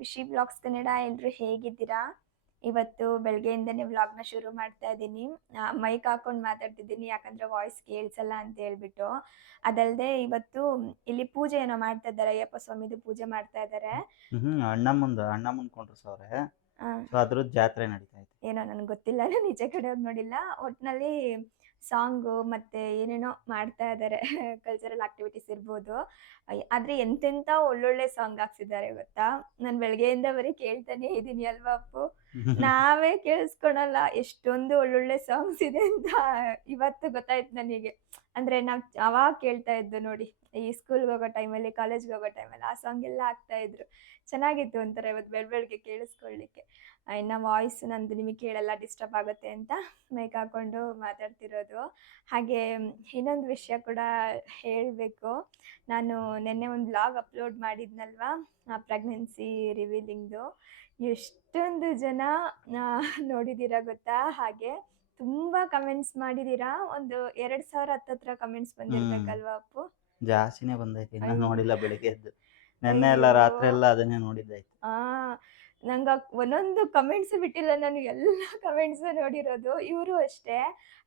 Vishi blogs Kannada. ಎಲ್ಲರೂ ಹೇಗಿದ್ದೀರಾ? ಇವತ್ತು ಬೆಳಗ್ಗೆಯಿಂದನೇ ವ್ಲಾಗ್ನ ಶುರು ಮಾಡ್ತಾ ಇದ್ದೀನಿ. ಮೈಕ್ ಹಾಕೊಂಡು ಮಾತಾಡ್ತಿದ್ದೀನಿ, ಯಾಕಂದ್ರೆ ವಾಯ್ಸ್ ಕೇಳಿಸಲ್ಲ ಅಂತ ಹೇಳ್ಬಿಟ್ಟು. ಅದಲ್ಲದೆ ಇವತ್ತು ಇಲ್ಲಿ ಪೂಜೆ ಏನೋ ಮಾಡ್ತಾ ಇದ್ದಾರೆ, ಅಯ್ಯಪ್ಪ ಸ್ವಾಮಿದು ಪೂಜೆ ಮಾಡ್ತಾ ಇದ್ದಾರೆ. ಅಣ್ಣಮ್ಮನ್ ಕೊಂಡ್ರಸವ್ರೆ. ಸೊ ಅದ್ರದ್ದು ಜಾತ್ರೆ ನಡೀತಾ ಇದೆ. ಏನೋ ನನಗೆ ಗೊತ್ತಿಲ್ಲ, ನಾನು ಈಚೆ ಕಡೆ ಹೋಗಿ ನೋಡಿಲ್ಲ. ಒಟ್ಟಿನಲ್ಲಿ ಸಾಂಗು ಮತ್ತೆ ಏನೇನೋ ಮಾಡ್ತಾ ಇದ್ದಾರೆ. ಕಲ್ಚರಲ್ ಆಕ್ಟಿವಿಟೀಸ್ ಇರ್ಬೋದು. ಆದ್ರೆ ಎಂತೆಂಥ ಒಳ್ಳೊಳ್ಳೆ ಸಾಂಗ್ ಹಾಕ್ಸಿದ್ದಾರೆ ಗೊತ್ತಾ. ನಾನು ಬೆಳಗ್ಗೆಯಿಂದ ಬರೀ ಕೇಳ್ತಾನೆ ಇದ್ದೀನಿ ಅಲ್ವಾ ಅಪ್ಪು. ನಾವೇ ಕೇಳಿಸ್ಕೊಳಲ್ಲ, ಎಷ್ಟೊಂದು ಒಳ್ಳೊಳ್ಳೆ ಸಾಂಗ್ಸ್ ಇದೆ ಅಂತ ಇವತ್ತು ಗೊತ್ತಾಯ್ತು ನನಗೆ. ಅಂದ್ರೆ ನಾವ್ ಅವಾಗ ಕೇಳ್ತಾ ಇದ್ದು ನೋಡಿ, ಈ ಸ್ಕೂಲ್ಗೆ ಹೋಗೋ ಟೈಮಲ್ಲಿ, ಕಾಲೇಜ್ಗೆ ಹೋಗೋ ಟೈಮಲ್ಲಿ ಆ ಸಾಂಗ್ ಎಲ್ಲ ಹಾಕ್ತಾ ಇದ್ರು. ಚೆನ್ನಾಗಿತ್ತು ಒಂಥರ ಇವತ್ತು ಬೆಳಗ್ಗೆ ಕೇಳಿಸ್ಕೊಳ್ಳಿಕ್ಕೆ. ಇನ್ನು ವಾಯ್ಸ್ ನಂದು ನಿಮಗೆ ಕೇಳಲ್ಲ, ಡಿಸ್ಟರ್ಬ್ ಆಗುತ್ತೆ ಅಂತ ಮೈಕ್ ಹಾಕೊಂಡು ಮಾತಾಡ್ತಿರೋದು. ಹಾಗೆ ಇನ್ನೊಂದು ವಿಷಯ ಕೂಡ ಹೇಳಬೇಕು. ನಾನು ನಿನ್ನೆ ಒಂದು ವ್ಲಾಗ್ ಅಪ್ಲೋಡ್ ಮಾಡಿದ್ನಲ್ವಾ, ಪ್ರೆಗ್ನೆನ್ಸಿ ರಿವೀಲಿಂಗ್ದು. ಎಷ್ಟೊಂದು ಜನ ನೋಡಿದ್ದೀರಾ ಗೊತ್ತಾ. ಹಾಗೆ ತುಂಬ ಕಮೆಂಟ್ಸ್ ಮಾಡಿದ್ದೀರಾ. ಒಂದು 2000 ಹತ್ತತ್ರ ಕಮೆಂಟ್ಸ್ ಬಂದಿರ್ಬೇಕಲ್ವಾ ಅಪ್ಪು? ಜಾಸ್ತಿನೇ ಬಂದೈತಿ. ಇನ್ನ ಅಯ್ಯೋ. ನೋಡಿಲ್ಲ ಬೆಳಿಗ್ಗೆ ಎದ್ದು. ನೆನ್ನೆ ಎಲ್ಲ ರಾತ್ರಿ ಎಲ್ಲ ಅದನ್ನೇ ನೋಡಿದ್ದಾಯ್ತು. ನಂಗೆ ಒಂದೊಂದು ಕಮೆಂಟ್ಸ್ ಬಿಟ್ಟಿಲ್ಲ, ನಾನು ಎಲ್ಲ ಕಮೆಂಟ್ಸ್ ನೋಡಿರೋದು. ಇವರು ಅಷ್ಟೇ,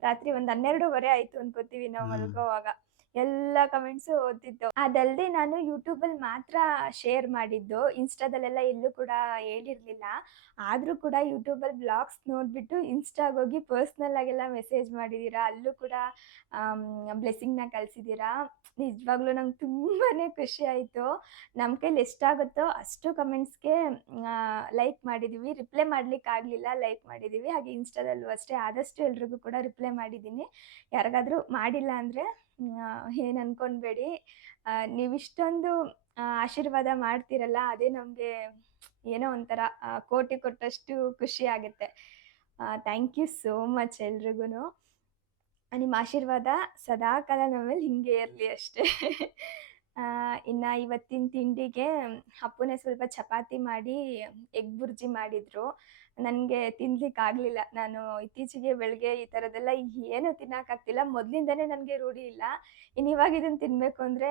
ರಾತ್ರಿ ಒಂದು 12:30 ಆಯ್ತು ಅನ್ಕೋತೀವಿ ನಾವು ಮಲ್ಗೋವಾಗ. ಎಲ್ಲ ಕಮೆಂಟ್ಸು ಓದ್ತಿದ್ದು. ಅದಲ್ಲದೆ ನಾನು ಯೂಟ್ಯೂಬಲ್ಲಿ ಮಾತ್ರ ಶೇರ್ ಮಾಡಿದ್ದು, ಇನ್ಸ್ಟಾದಲ್ಲೆಲ್ಲ ಎಲ್ಲೂ ಕೂಡ ಹೇಳಿರಲಿಲ್ಲ. ಆದರೂ ಕೂಡ ಯೂಟ್ಯೂಬಲ್ಲಿ ಬ್ಲಾಗ್ಸ್ ನೋಡಿಬಿಟ್ಟು ಇನ್ಸ್ಟಾಗೆ ಹೋಗಿ ಪರ್ಸ್ನಲ್ ಆಗೆಲ್ಲ ಮೆಸೇಜ್ ಮಾಡಿದ್ದೀರಾ. ಅಲ್ಲೂ ಕೂಡ ಬ್ಲೆಸ್ಸಿಂಗ್ನ ಕಳಿಸಿದ್ದೀರಾ. ನಿಜವಾಗ್ಲೂ ನಂಗೆ ತುಂಬಾ ಖುಷಿ ಆಯಿತು. ನಮ್ಮ ಕೈಲಿ ಎಷ್ಟಾಗುತ್ತೋ ಅಷ್ಟು ಕಮೆಂಟ್ಸ್ಗೆ ಲೈಕ್ ಮಾಡಿದ್ದೀವಿ. ರಿಪ್ಲೈ ಮಾಡಲಿಕ್ಕಾಗಲಿಲ್ಲ, ಲೈಕ್ ಮಾಡಿದ್ದೀವಿ. ಹಾಗೆ ಇನ್ಸ್ಟಾದಲ್ಲೂ ಅಷ್ಟೇ, ಆದಷ್ಟು ಎಲ್ರಿಗೂ ಕೂಡ ರಿಪ್ಲೈ ಮಾಡಿದ್ದೀನಿ. ಯಾರಿಗಾದರೂ ಮಾಡಿಲ್ಲ ಅಂದರೆ ಏನು ಅನ್ಕೊಳ್ಬೇಡಿ. ನೀವಿಷ್ಟೊಂದು ಆಶೀರ್ವಾದ ಮಾಡ್ತೀರಲ್ಲ, ಅದೇ ನಮಗೆ ಏನೋ ಒಂಥರ ಕೋಟಿ ಕೊಟ್ಟಷ್ಟು ಖುಷಿ ಆಗುತ್ತೆ. ಥ್ಯಾಂಕ್ ಯು ಸೋ ಮಚ್ ಎಲ್ರಿಗೂ. ನಿಮ್ಮ ಆಶೀರ್ವಾದ ಸದಾಕಾಲ ನಮ್ಮ ಮೇಲೆ ಹಿಂಗೆ ಇರಲಿ ಅಷ್ಟೇ. ಇನ್ನು ಇವತ್ತಿನ ತಿಂಡಿಗೆ ಅಪ್ಪನೇ ಸ್ವಲ್ಪ ಚಪಾತಿ ಮಾಡಿ ಎಗ್ ಬುರ್ಜಿ ಮಾಡಿದರು. ನನಗೆ ತಿನ್ಲಿಕ್ಕಾಗಲಿಲ್ಲ. ನಾನು ಇತ್ತೀಚೆಗೆ ಬೆಳಗ್ಗೆ ಈ ಥರದ್ದೆಲ್ಲ ಏನೂ ತಿನ್ನೋಕ್ಕಾಗ್ತಿಲ್ಲ. ಮೊದಲಿಂದನೇ ನನಗೆ ರೂಢಿ ಇಲ್ಲ. ಇನ್ನು ಇವಾಗ ಇದನ್ನು ತಿನ್ನಬೇಕು ಅಂದರೆ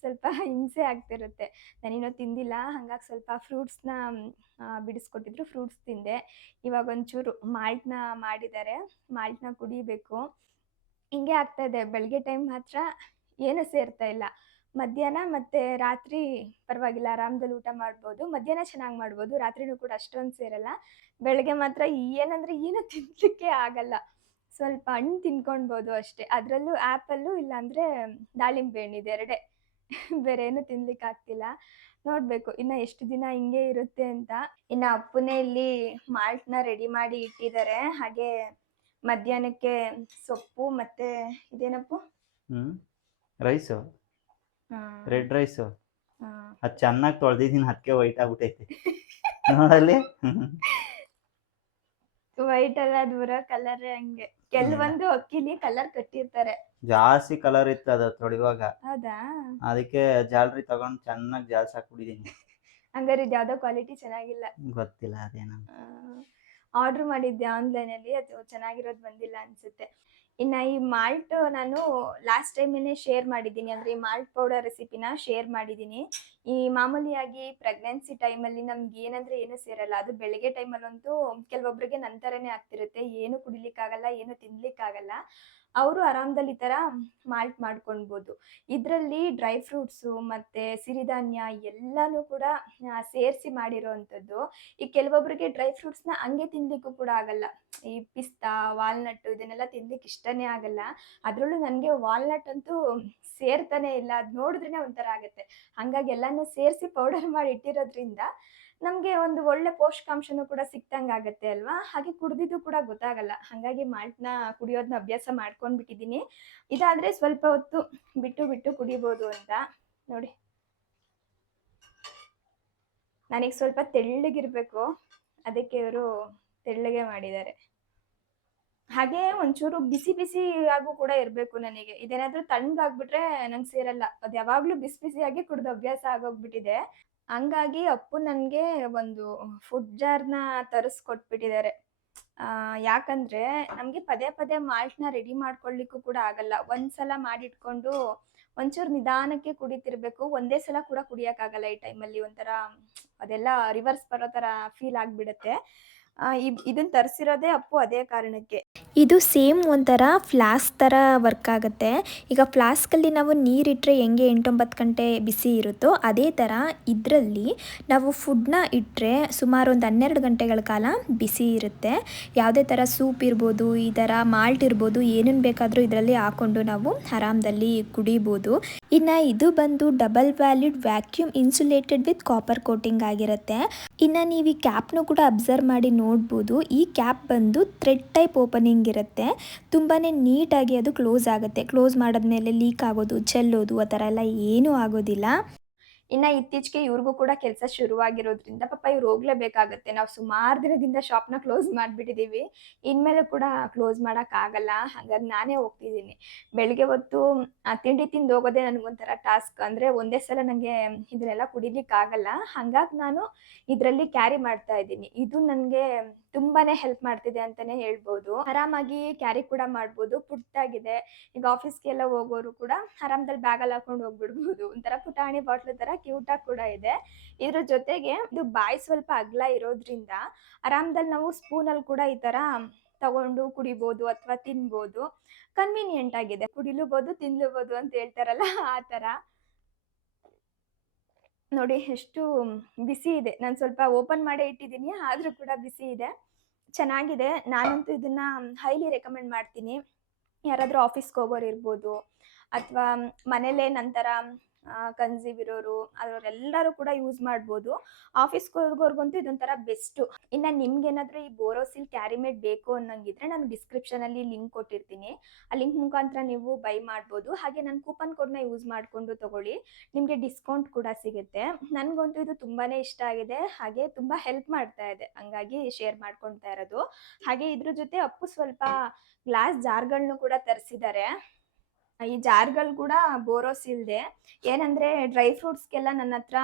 ಸ್ವಲ್ಪ ಹಿಂಸೆ ಆಗ್ತಿರುತ್ತೆ. ನಾನಿನ್ನೂ ತಿಂದಿಲ್ಲ, ಹಾಗಾಗಿ ಸ್ವಲ್ಪ ಫ್ರೂಟ್ಸ್ನ ಬಿಡಿಸ್ಕೊಟ್ಟಿದ್ರು, ಫ್ರೂಟ್ಸ್ ತಿಂದೆ. ಇವಾಗ ಒಂಚೂರು ಮಾಲ್ಟ್ನ ಮಾಡಿದ್ದಾರೆ, ಮಾಲ್ಟ್ನ ಕುಡಿಬೇಕು. ಹಿಂಗೆ ಆಗ್ತಾಯಿದೆ. ಬೆಳಗ್ಗೆ ಟೈಮ್ ಮಾತ್ರ ಏನೂ ಸೇರ್ತಾ ಇಲ್ಲ. ಮಧ್ಯಾಹ್ನ ಮತ್ತು ರಾತ್ರಿ ಪರವಾಗಿಲ್ಲ, ಆರಾಮದಲ್ಲಿ ಊಟ ಮಾಡ್ಬೋದು. ಮಧ್ಯಾಹ್ನ ಚೆನ್ನಾಗಿ ಮಾಡ್ಬೋದು, ರಾತ್ರಿನೂ ಕೂಡ ಅಷ್ಟೊಂದು ಸೇರಲ್ಲ. ಬೆಳಗ್ಗೆ ಮಾತ್ರ ಏನಂದರೆ ಏನೂ ತಿನ್ನಲಿಕ್ಕೆ ಆಗಲ್ಲ. ಸ್ವಲ್ಪ ಹಣ್ಣು ತಿನ್ಕೊಳ್ಬೋದು ಅಷ್ಟೇ, ಅದರಲ್ಲೂ ಆ್ಯಪಲ್ಲು ಇಲ್ಲಾಂದರೆ ದಾಳಿಂಬೆ ಹಣ್ಣು, ಇದೆರಡೇ. ಬೇರೆ ಏನೂ ತಿನ್ನಲಿಕ್ಕಾಗ್ತಿಲ್ಲ. ನೋಡಬೇಕು ಇನ್ನು ಎಷ್ಟು ದಿನ ಹಿಂಗೆ ಇರುತ್ತೆ ಅಂತ. ಇನ್ನು ಅಪ್ಪನೇ ಇಲ್ಲಿ ಮಾಲ್ಟ್ನ ರೆಡಿ ಮಾಡಿ ಇಟ್ಟಿದ್ದಾರೆ. ಹಾಗೆ ಮಧ್ಯಾಹ್ನಕ್ಕೆ ಸೊಪ್ಪು ಮತ್ತು ಇದೇನಪ್ಪು, ರೈಸು, ರೆಡ್ ರೈಸು. ಅದು ಚೆನ್ನಾಗಿ ತೊಳೆದಿದ್ದೀನಿ, ಅದಕ್ಕೆ ವೈಟ್ ಆಗ್ಬಿಟ್ಟೈತೆ ನೋಡಲ್ಲಿ. ವೈಟ್ ಅಲ್ಲ, ಅದು ಬರೋ ಕಲರ್ ಹಂಗೆ. ಕೆಲವೊಂದು ಅಕ್ಕಿಲಿ ಕಲರ್ ಕಟ್ಟಿರ್ತಾರೆ. ಜಾಸ್ತಿ ಕಲರ್ ಇತ್ತು ಅದು ತೊಳೆಯುವಾಗ. ಹೌದಾ? ಅದಕ್ಕೆ ಜಾಲರಿ ತಗೊಂಡು ಚೆನ್ನಾಗಿ ಜಾಲ್ಸಿ ಹಾಕ್ಬಿಟ್ಟಿದ್ದೀನಿ. ಹಂಗಾರೆ ಇದು ಯಾವುದೋ ಕ್ವಾಲಿಟಿ ಚೆನ್ನಾಗಿಲ್ಲ. ಗೊತ್ತಿಲ್ಲ ಅದೇನೋ. ಆರ್ಡ್ರ್ ಮಾಡಿದ್ದೆ ಆನ್ಲೈನಲ್ಲಿ, ಅದು ಚೆನ್ನಾಗಿರೋದು ಬಂದಿಲ್ಲ ಅನಿಸುತ್ತೆ. ಇನ್ನು ಈ ಮಾಲ್ಟ್ ನಾನು ಲಾಸ್ಟ್ ಟೈಮೇನೆ ಶೇರ್ ಮಾಡಿದ್ದೀನಿ, ಅಂದರೆ ಈ ಮಾಲ್ಟ್ ಪೌಡರ್ ರೆಸಿಪಿನ ಶೇರ್ ಮಾಡಿದ್ದೀನಿ. ಈ ಮಾಮೂಲಿಯಾಗಿ ಪ್ರೆಗ್ನೆನ್ಸಿ ಟೈಮಲ್ಲಿ ನಮ್ಗೆ ಏನಂದರೆ ಏನೂ ಸೇರಲ್ಲ. ಅದು ಬೆಳಗ್ಗೆ ಟೈಮಲ್ಲಂತೂ ಕೆಲವೊಬ್ಬರಿಗೆ ನನ್ನ ಥರನೇ ಆಗ್ತಿರುತ್ತೆ, ಏನು ಕುಡಿಲಿಕ್ಕಾಗಲ್ಲ, ಏನು ತಿನ್ನಲಿಕ್ಕಾಗಲ್ಲ. ಅವರು ಆರಾಮದಲ್ಲಿ ಈ ಥರ ಮಾಲ್ಟ್ ಮಾಡ್ಕೊಳ್ಬೋದು. ಇದರಲ್ಲಿ ಡ್ರೈ ಫ್ರೂಟ್ಸು ಮತ್ತು ಸಿರಿಧಾನ್ಯ ಎಲ್ಲನೂ ಕೂಡ ಸೇರಿಸಿ ಮಾಡಿರೋ ಅಂಥದ್ದು. ಈ ಕೆಲವೊಬ್ಬರಿಗೆ ಡ್ರೈ ಫ್ರೂಟ್ಸ್ನ ಹಂಗೆ ತಿನ್ನಲಿಕ್ಕೂ ಕೂಡ ಆಗಲ್ಲ. ಈ ಪಿಸ್ತಾ, ವಾಲ್ನಟ್ಟು ಇದನ್ನೆಲ್ಲ ತಿನ್ಲಿಕ್ಕೆ ಇಷ್ಟನೇ ಆಗಲ್ಲ. ಅದರಲ್ಲೂ ನನಗೆ ವಾಲ್ನಟ್ ಅಂತೂ ಸೇರ್ತಾನೆ ಇಲ್ಲ, ಅದು ನೋಡಿದ್ರೇ ಒಂಥರ ಆಗುತ್ತೆ. ಹಾಗಾಗಿ ಎಲ್ಲನೂ ಸೇರಿಸಿ ಪೌಡರ್ ಮಾಡಿ ಇಟ್ಟಿರೋದ್ರಿಂದ ನಮಗೆ ಒಂದು ಒಳ್ಳೆ ಪೋಷಕಾಂಶನೂ ಕೂಡ ಸಿಕ್ತಂಗೆ ಆಗುತ್ತೆ ಅಲ್ವಾ. ಹಾಗೆ ಕುಡ್ದಿದ್ದು ಕೂಡ ಗೊತ್ತಾಗಲ್ಲ. ಹಾಗಾಗಿ ಮಾಲ್ಟ್ನ ಕುಡಿಯೋದನ್ನ ಅಭ್ಯಾಸ ಮಾಡ್ಕೊಂಡ್ಬಿಟ್ಟಿದ್ದೀನಿ. ಇದಾದರೆ ಸ್ವಲ್ಪ ಹೊತ್ತು ಬಿಟ್ಟು ಬಿಟ್ಟು ಕುಡಿಬೋದು ಅಂತ. ನೋಡಿ, ನನಗೆ ಸ್ವಲ್ಪ ತೆಳ್ಳಗಿರಬೇಕು, ಅದಕ್ಕೆ ಇವರು ತೆಳ್ಳಗೆ ಮಾಡಿದ್ದಾರೆ. ಹಾಗೆ ಒಂಚೂರು ಬಿಸಿ ಬಿಸಿ ಆಗು ಕೂಡ ಇರಬೇಕು ನನಗೆ. ಇದೇನಾದರೂ ತಣ್ಣಗಾಗ್ಬಿಟ್ರೆ ನಂಗೆ ಸೇರಲ್ಲ. ಅದು ಯಾವಾಗಲೂ ಬಿಸಿ ಬಿಸಿಯಾಗಿ ಕುಡಿದು ಅಭ್ಯಾಸ ಆಗೋಗ್ಬಿಟ್ಟಿದೆ. ಹಂಗಾಗಿ ಅಪ್ಪು ನನಗೆ ಒಂದು ಫುಡ್ ಜಾರ್ನ ತರಿಸ್ಕೊಟ್ಬಿಟ್ಟಿದ್ದಾರೆ. ಯಾಕಂದರೆ ನಮಗೆ ಪದೇ ಪದೇ ಮಾಲ್ಟ್ನ ರೆಡಿ ಮಾಡ್ಕೊಳ್ಳಿಕ್ಕೂ ಕೂಡ ಆಗಲ್ಲ. ಒಂದು ಸಲ ಮಾಡಿಟ್ಕೊಂಡು ಒಂಚೂರು ನಿಧಾನಕ್ಕೆ ಕುಡಿತಿರ್ಬೇಕು. ಒಂದೇ ಸಲ ಕೂಡ ಕುಡಿಯಕ್ಕಾಗಲ್ಲ ಈ ಟೈಮಲ್ಲಿ. ಒಂಥರ ಅದೆಲ್ಲ ರಿವರ್ಸ್ ಬರೋ ಥರ ಫೀಲ್ ಆಗ್ಬಿಡುತ್ತೆ. ಇದನ್ನ ತರಿಸಿರೋದೇ ಅಪ್ಪು ಅದೇ ಕಾರಣಕ್ಕೆ. ಇದು ಸೇಮ್ ಒಂಥರ ಫ್ಲಾಸ್ಕ್ ಥರ ವರ್ಕ್ ಆಗುತ್ತೆ. ಈಗ ಫ್ಲಾಸ್ಕಲ್ಲಿ ನಾವು ನೀರಿಟ್ಟರೆ ಹೆಂಗೆ 8-9 ಗಂಟೆ ಬಿಸಿ ಇರುತ್ತೋ ಅದೇ ಥರ ಇದರಲ್ಲಿ ನಾವು ಫುಡ್ನ ಇಟ್ಟರೆ ಸುಮಾರು ಒಂದು 12 ಗಂಟೆಗಳ ಕಾಲ ಬಿಸಿ ಇರುತ್ತೆ. ಯಾವುದೇ ಥರ ಸೂಪ್ ಇರ್ಬೋದು, ಈ ಥರ ಮಾಲ್ಟ್ ಇರ್ಬೋದು, ಏನನ್ನು ಬೇಕಾದರೂ ಇದರಲ್ಲಿ ಹಾಕ್ಕೊಂಡು ನಾವು ಆರಾಮದಲ್ಲಿ ಕುಡಿಬೋದು. ಇನ್ನು ಇದು ಬಂದು double walled vacuum insulated with copper coating ಆಗಿರುತ್ತೆ. ಇನ್ನು ನೀವು ಈ ಕ್ಯಾಪ್ನು ಕೂಡ ಅಬ್ಸರ್ವ್ ಮಾಡಿ ನೋಡ್ಬೋದು. ಈ ಕ್ಯಾಪ್ ಬಂದು ಥ್ರೆಡ್ ಟೈಪ್ ಓಪನಿಂಗ್ ಇರುತ್ತೆ. ತುಂಬಾ ನೀಟಾಗಿ ಅದು ಕ್ಲೋಸ್ ಆಗುತ್ತೆ. ಕ್ಲೋಸ್ ಮಾಡಿದ್ಮೇಲೆ ಲೀಕ್ ಆಗೋದು, ಚೆಲ್ಲೋದು ಆ ಥರ ಎಲ್ಲ ಏನೂ ಆಗೋದಿಲ್ಲ. ಇನ್ನು ಇತ್ತೀಚೆಗೆ ಇವ್ರಿಗೂ ಕೂಡ ಕೆಲಸ ಶುರುವಾಗಿರೋದ್ರಿಂದ ಪಾಪ ಇವ್ರು ಹೋಗ್ಲೇಬೇಕಾಗತ್ತೆ. ನಾವು ಸುಮಾರು ದಿನದಿಂದ ಶಾಪ್ನ ಕ್ಲೋಸ್ ಮಾಡಿಬಿಟ್ಟಿದ್ದೀವಿ. ಇನ್ಮೇಲೆ ಕೂಡ ಕ್ಲೋಸ್ ಮಾಡೋಕ್ಕಾಗಲ್ಲ. ಹಾಗಾಗಿ ನಾನೇ ಹೋಗ್ತಿದ್ದೀನಿ. ಬೆಳಗ್ಗೆ ಹೊತ್ತು ತಿಂಡಿ ತಿಂದು ಹೋಗೋದೇ ನನಗೊಂಥರ ಟಾಸ್ಕ್. ಅಂದರೆ ಒಂದೇ ಸಲ ನನಗೆ ಇದನ್ನೆಲ್ಲ ಕುಡಿಲಿಕ್ಕಾಗಲ್ಲ. ಹಾಗಾಗಿ ನಾನು ಇದರಲ್ಲಿ ಕ್ಯಾರಿ ಮಾಡ್ತಾ ಇದ್ದೀನಿ. ಇದು ನನಗೆ ತುಂಬಾ ಹೆಲ್ಪ್ ಮಾಡ್ತಿದೆ ಅಂತಲೇ ಹೇಳ್ಬೋದು. ಆರಾಮಾಗಿ ಕ್ಯಾರಿ ಕೂಡ ಮಾಡ್ಬೋದು. ಪುಟ್ಟಾಗಿದೆ. ಈಗ ಆಫೀಸ್ಗೆಲ್ಲ ಹೋಗೋರು ಕೂಡ ಆರಾಮದಲ್ಲಿ ಬ್ಯಾಗಲ್ಲಿ ಹಾಕೊಂಡು ಹೋಗ್ಬಿಡ್ಬೋದು. ಒಂಥರ ಪುಟಾಣಿ ಬಾಟ್ಲು ಥರ ಕ್ಯೂಟಾಗಿ ಕೂಡ ಇದೆ. ಇದ್ರ ಜೊತೆಗೆ ಇದು ಬಾಯಿ ಸ್ವಲ್ಪ ಅಗಲ ಇರೋದ್ರಿಂದ ಆರಾಮದಲ್ಲಿ ನಾವು ಸ್ಪೂನಲ್ಲಿ ಕೂಡ ಈ ಥರ ತಗೊಂಡು ಕುಡಿಬೋದು ಅಥವಾ ತಿನ್ಬೋದು. ಕನ್ವೀನಿಯೆಂಟ್ ಆಗಿದೆ. ಕುಡಿಲೂಬೋದು, ತಿನ್ಲೂಬೋದು ಅಂತ ಹೇಳ್ತಾರಲ್ಲ ಆ ಥರ. ನೋಡಿ ಎಷ್ಟು ಬಿಸಿ ಇದೆ. ನಾನು ಸ್ವಲ್ಪ ಓಪನ್ ಮಾಡೇ ಇಟ್ಟಿದ್ದೀನಿ, ಆದರೂ ಕೂಡ ಬಿಸಿ ಇದೆ. ಚೆನ್ನಾಗಿದೆ. ನಾನಂತೂ ಇದನ್ನ ಹೈಲಿ ರೆಕಮೆಂಡ್ ಮಾಡ್ತೀನಿ. ಯಾರಾದರೂ ಆಫೀಸ್ಗೆ ಹೋಗೋರು ಇರ್ಬೋದು ಅಥವಾ ಮನೇಲೇ ನಂತರ ಕನ್ಸೀವ್ ಇರೋರು ಅವರೆಲ್ಲರೂ ಕೂಡ ಯೂಸ್ ಮಾಡ್ಬೋದು. ಆಫೀಸ್ಗೆ ಹೋಗೋರ್ಗಂತೂ ಇದೊಂಥರ ಬೆಸ್ಟು. ಇನ್ನು ನಿಮ್ಗೇನಾದರೂ ಈ ಬೋರೋಸಿಲ್ ಕ್ಯಾರಿಮೇಟ್ ಬೇಕು ಅನ್ನೋಂಗಿದ್ರೆ ನಾನು ಡಿಸ್ಕ್ರಿಪ್ಷನಲ್ಲಿ ಲಿಂಕ್ ಕೊಟ್ಟಿರ್ತೀನಿ. ಆ ಲಿಂಕ್ ಮುಖಾಂತರ ನೀವು ಬೈ ಮಾಡ್ಬೋದು. ಹಾಗೆ ನನ್ನ ಕೂಪನ್ ಕೋಡ್ನ ಯೂಸ್ ಮಾಡಿಕೊಂಡು ತೊಗೊಳ್ಳಿ. ನಿಮಗೆ ಡಿಸ್ಕೌಂಟ್ ಕೂಡ ಸಿಗುತ್ತೆ. ನನಗಂತೂ ಇದು ತುಂಬಾ ಇಷ್ಟ ಆಗಿದೆ. ಹಾಗೆ ತುಂಬ ಹೆಲ್ಪ್ ಮಾಡ್ತಾ ಇದೆ. ಹಂಗಾಗಿ ಶೇರ್ ಮಾಡ್ಕೊಳ್ತಾ ಇರೋದು. ಹಾಗೆ ಇದ್ರ ಜೊತೆ ಅಪ್ಪು ಸ್ವಲ್ಪ ಗ್ಲಾಸ್ ಜಾರ್ಗಳನ್ನು ಕೂಡ ತರಿಸಿದ್ದಾರೆ. ಈ ಜಾರ್ಗಳು ಕೂಡ ಬೋರೋಸಿಲ್ದೆ. ಏನಂದರೆ ಡ್ರೈ ಫ್ರೂಟ್ಸ್ಗೆಲ್ಲ ನನ್ನ ಹತ್ರ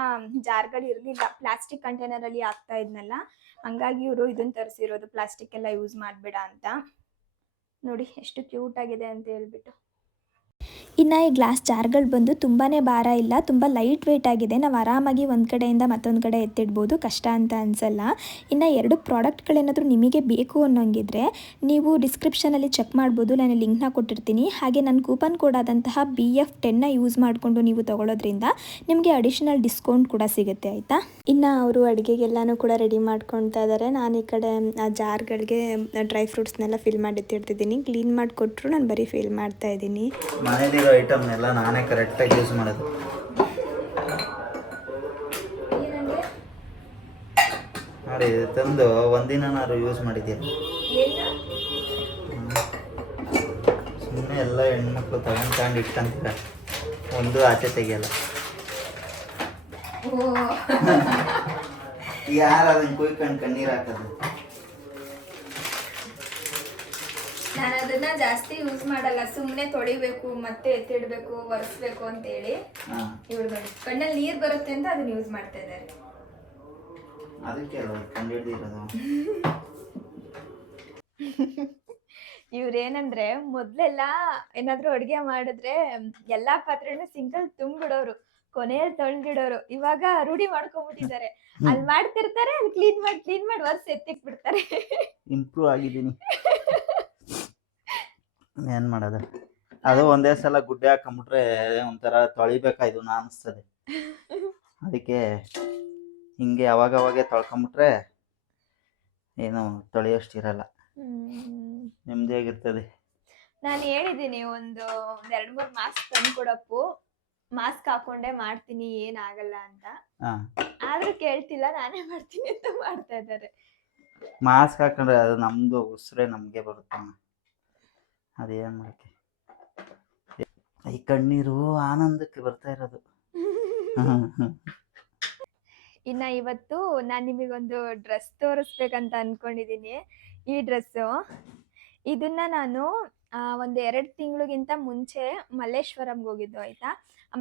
ಜಾರ್ಗಳು ಇರಲಿಲ್ಲ. ಪ್ಲಾಸ್ಟಿಕ್ ಕಂಟೈನರಲ್ಲಿ ಹಾಕ್ತಾ ಇದ್ನಲ್ಲ, ಹಂಗಾಗಿ ಇವರು ಇದನ್ನು ತರಿಸಿರೋದು. ಪ್ಲಾಸ್ಟಿಕ್ ಎಲ್ಲ ಯೂಸ್ ಮಾಡಬೇಡ ಅಂತ. ನೋಡಿ ಎಷ್ಟು ಕ್ಯೂಟ್ ಆಗಿದೆ ಅಂತ ಹೇಳ್ಬಿಟ್ಟು. ಇನ್ನು ಈ ಗ್ಲಾಸ್ ಜಾರ್ಗಳು ಬಂದು ತುಂಬಾ ಭಾರ ಇಲ್ಲ, ತುಂಬ ಲೈಟ್ ವೆಯ್ಟ್ ಆಗಿದೆ. ನಾವು ಆರಾಮಾಗಿ ಒಂದು ಕಡೆಯಿಂದ ಮತ್ತೊಂದು ಕಡೆ ಎತ್ತಿಡ್ಬೋದು, ಕಷ್ಟ ಅಂತ ಅನಿಸಲ್ಲ. ಇನ್ನು 2 ಪ್ರಾಡಕ್ಟ್ಗಳೇನಾದರೂ ನಿಮಗೆ ಬೇಕು ಅನ್ನೋಂಗಿದ್ರೆ ನೀವು ಡಿಸ್ಕ್ರಿಪ್ಷನಲ್ಲಿ ಚೆಕ್ ಮಾಡ್ಬೋದು. ನಾನು ಲಿಂಕ್ನ ಕೊಟ್ಟಿರ್ತೀನಿ. ಹಾಗೆ ನನ್ನ ಕೂಪನ್ ಕೋಡ್ ಆದಂತಹ BF10ನ ಯೂಸ್ ಮಾಡಿಕೊಂಡು ನೀವು ತೊಗೊಳೋದ್ರಿಂದ ನಿಮಗೆ ಅಡಿಷನಲ್ ಡಿಸ್ಕೌಂಟ್ ಕೂಡ ಸಿಗುತ್ತೆ, ಆಯಿತಾ. ಇನ್ನು ಅವರು ಅಡುಗೆಗೆಲ್ಲನೂ ಕೂಡ ರೆಡಿ ಮಾಡ್ಕೊಳ್ತಾ ಇದ್ದಾರೆ. ನಾನು ಈ ಕಡೆ ಆ ಜಾರ್ಗಳಿಗೆ ಡ್ರೈ ಫ್ರೂಟ್ಸ್ನೆಲ್ಲ ಫಿಲ್ ಮಾಡಿ ಎತ್ತಿಡ್ತಿದ್ದೀನಿ. ಕ್ಲೀನ್ ಮಾಡಿಕೊಟ್ರು, ನಾನು ಬರೀ ಫಿಲ್ ಮಾಡ್ತಾ ಇದ್ದೀನಿ. ಮನೇಲಿರೋ ಐಟಮ್ನೆಲ್ಲ ನಾನೇ ಕರೆಕ್ಟಾಗಿ ಯೂಸ್ ಮಾಡೋದು. ನೋಡಿ ತಂದು ಒಂದಿನಾರು ಯೂಸ್ ಮಾಡಿದ್ದೀರ. ಸುಮ್ಮನೆ ಎಲ್ಲ ಹೆಣ್ಮಕ್ಳು ತಗೊಂಡು ಇಟ್ಕೊಂತೀರ, ಒಂದು ಆಚೆ ತೆಗಿಯಲ್ಲ. ಯಾರು ಅದನ್ನ ಕುಯ್ಕೊಂಡು ಕಣ್ಣೀರು ಹಾಕೋದು? ನಾನು ಅದನ್ನ ಜಾಸ್ತಿ ಯೂಸ್ ಮಾಡಲ್ಲ. ಸುಮ್ಮನೆ ತೊಳಿಬೇಕು, ಮತ್ತೆ ಎತ್ತಿಡ್ಬೇಕು, ಒರೆಸ್ಬೇಕು ಅಂತೇಳಿ. ಇವ್ರು ಕಣ್ಣಲ್ಲಿ ನೀರು ಬರುತ್ತೆ ಅಂತ ಅದನ್ನ ಯೂಸ್ ಮಾಡ್ತಾ ಇದ್ದಾರೆ. ಅದಕ್ಕೆ ಕಂಡಿಡಿರೋದು. ಇವ್ರೇನಂದ್ರೆ ಮೊದ್ಲೆಲ್ಲ ಏನಾದ್ರು ಅಡುಗೆ ಮಾಡಿದ್ರೆ ಎಲ್ಲಾ ಪಾತ್ರೆನೂ ಸಿಂಕಲ್ಲಿ ತುಂಬಿಡೋರು, ಕೊನೆಯಲ್ಲಿ ತೊಳ್ದಿಡೋರು. ಇವಾಗ ರೂಢಿ ಮಾಡ್ಕೊಂಡ್ಬಿಟ್ಟಿದ್ದಾರೆ. ಅಲ್ಲಿ ಮಾಡ್ತಿರ್ತಾರೆ, ಅಲ್ಲಿ ಕ್ಲೀನ್ ಮಾಡಿ ಒರೆಸಿ ಎತ್ತಿಕ್ ಬಿಡ್ತಾರೆ. ಇಂಪ್ರೂವ್ ಆಗಿದ್ದೀನಿ. ಏನು ಮಾಡೋದು, ಅದು ಒಂದೇ ಸಲ ಗುಡ್ಡೆ ಹಾಕೊಂಬಿಟ್ರೆ ಒಂಥರ ತೊಳಿಬೇಕಾಯ್ತು ಅನಿಸ್ತದೆ. ಅದಕ್ಕೆ ಹಿಂಗೆ ಅವಾಗವಾಗೆ ತೊಳ್ಕೊಂಬಿಟ್ರೆ ಏನು ತೊಳೆಯೋಷ್ಟಿರಲ್ಲ, ನೆಮ್ಮದಿಯಾಗಿರ್ತದೆ. ನಾನು ಹೇಳಿದ್ದೀನಿ ಒಂದು 2-3 ಮಾಸ್ಕ್ ತಂದ್ಕೊಡಪ್ಪು, ಮಾಸ್ಕ್ ಹಾಕೊಂಡೇ ಮಾಡ್ತೀನಿ, ಏನಾಗಲ್ಲ ಅಂತ. ಆದ್ರೂ ಕೇಳ್ತಿಲ್ಲ, ನಾನೇ ಮಾಡ್ತೀನಿ ಅಂತ ಮಾಡ್ತಾ ಇದ್ದಾರೆ. ಮಾಸ್ಕ್ ಹಾಕೊಂಡ್ರೆ ಅದು ನಮ್ದು ಉಸಿರೇ ನಮಗೆ ಬರುತ್ತೆ. ಅದೇನು ಮಾಡಕ್ಕೆ, ಈ ಕಣ್ಣೀರು ಆನಂದಕ್ಕೆ ಬರ್ತಾ ಇರೋದು. ಇನ್ನ ಇವತ್ತು ನಾನು ನಿಮಗೊಂದು ಡ್ರೆಸ್ ತೋರಿಸ್ಬೇಕಂತ ಅನ್ಕೊಂಡಿದ್ದೀನಿ. ಈ ಡ್ರೆಸ್ಸು ಇದನ್ನ ನಾನು ಒಂದು 2 ತಿಂಗಳಿಗಿಂತ ಮುಂಚೆ ಮಲ್ಲೇಶ್ವರಂಗೆ ಹೋಗಿದ್ದು, ಆಯಿತಾ.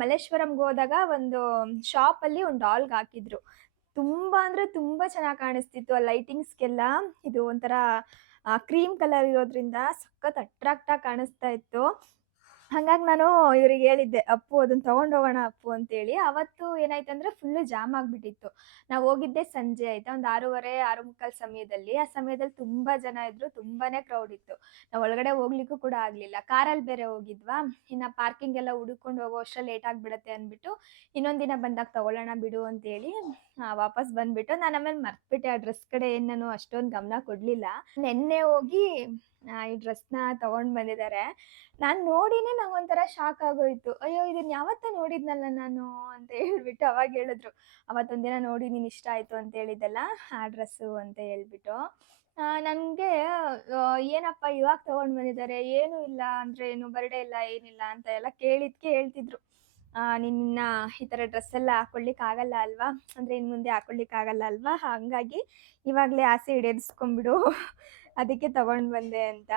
ಮಲ್ಲೇಶ್ವರಂಗೆ ಹೋದಾಗ ಒಂದು ಶಾಪಲ್ಲಿ ಒಂದು ಡಾಲ್ಗೆ ಹಾಕಿದ್ರು. ತುಂಬ ಅಂದರೆ ತುಂಬ ಚೆನ್ನಾಗಿ ಕಾಣಿಸ್ತಿತ್ತು. ಆ ಲೈಟಿಂಗ್ಸ್ಗೆಲ್ಲ ಇದು ಒಂಥರ ಕ್ರೀಮ್ ಕಲರ್ ಇರೋದ್ರಿಂದ ಸಖತ್ ಅಟ್ರಾಕ್ಟಾಗಿ ಕಾಣಿಸ್ತಾ ಇತ್ತು. ಹಂಗಾಗಿ ನಾನು ಇವ್ರಿಗೆ ಹೇಳಿದ್ದೆ, ಅಪ್ಪು ಅದನ್ನ ತಗೊಂಡೋಗೋಣ ಅಪ್ಪು ಅಂತೇಳಿ. ಅವತ್ತು ಏನಾಯ್ತಂದ್ರೆ ಫುಲ್ಲು ಜಾಮ್ ಆಗ್ಬಿಟ್ಟಿತ್ತು. ನಾವು ಹೋಗಿದ್ದೆ ಸಂಜೆ ಆಯ್ತಾ, ಒಂದು 6:30, 6:45 ಸಮಯದಲ್ಲಿ. ಆ ಸಮಯದಲ್ಲಿ ತುಂಬಾ ಜನ ಇದ್ರು, ತುಂಬಾನೇ ಕ್ರೌಡ್ ಇತ್ತು. ನಾವು ಒಳಗಡೆ ಹೋಗ್ಲಿಕ್ಕೂ ಕೂಡ ಆಗ್ಲಿಲ್ಲ. ಕಾರಲ್ಲಿ ಬೇರೆ ಹೋಗಿದ್ವಾ, ಇನ್ನ ಪಾರ್ಕಿಂಗ್ ಎಲ್ಲ ಹುಡುಕೊಂಡು ಹೋಗೋ ಅಷ್ಟ್ರಲ್ಲಿ ಲೇಟ್ ಆಗ್ಬಿಡತ್ತೆ ಅಂದ್ಬಿಟ್ಟು, ಇನ್ನೊಂದ್ ದಿನ ಬಂದಾಗ ತಗೊಳ್ಳೋಣ ಬಿಡು ಅಂತೇಳಿ ವಾಪಸ್ ಬಂದ್ಬಿಟ್ಟು. ನಾನು ಆಮೇಲೆ ಮರ್ತ್ಬಿಟ್ಟೆ ಆ ಡ್ರೆಸ್ ಕಡೆ ಏನ್ ನಾನು ಅಷ್ಟೊಂದು ಗಮನ ಕೊಡ್ಲಿಲ್ಲ. ನೆನ್ನೆ ಹೋಗಿ ಈ ಡ್ರೆಸ್ನ ತಗೊಂಡ್ ಬಂದಿದ್ದಾರೆ. ನಾನ್ ನೋಡಿನೇ ನಂಗೊಂಥರ ಶಾಕ್ ಆಗೋಯ್ತು. ಅಯ್ಯೋ ಇದನ್ನ ಯಾವತ್ತೋ ನೋಡಿದ್ನಲ್ಲ ನಾನು ಅಂತ ಹೇಳ್ಬಿಟ್ಟು ಅವಾಗ ಹೇಳಿದ್ರು, ಅವತ್ತೊಂದಿನ ನೋಡಿ ನೀನ್ ಇಷ್ಟ ಆಯ್ತು ಅಂತ ಹೇಳಿದ್ದಲ್ಲ ಆ ಡ್ರೆಸ್ಸು ಅಂತ ಹೇಳ್ಬಿಟ್ಟು. ನನ್ಗೆ ಏನಪ್ಪ ಇವಾಗ ತಗೊಂಡ್ ಬಂದಿದ್ದಾರೆ, ಏನು ಇಲ್ಲ ಅಂದ್ರೆ ಏನು ಬರ್ಡೇ ಇಲ್ಲ ಏನಿಲ್ಲ ಅಂತ ಎಲ್ಲ ಕೇಳಿದ್ಕೆ ಹೇಳ್ತಿದ್ರು. ನಿನ್ನ ಈ ತರ ಡ್ರೆಸ್ ಎಲ್ಲ ಹಾಕೊಳ್ಲಿಕ್ ಆಗಲ್ಲ ಅಲ್ವಾ, ಅಂದ್ರೆ ಇನ್ ಮುಂದೆ ಹಾಕೊಳ್ಲಿಕ್ ಆಗಲ್ಲ ಅಲ್ವಾ, ಹಂಗಾಗಿ ಇವಾಗ್ಲೇ ಆಸೆ ಈಡೇರಿಸ್ಕೊಂಡ್ಬಿಡು ಅದಕ್ಕೆ ತಗೊಂಡ್ ಬಂದೆ ಅಂತ.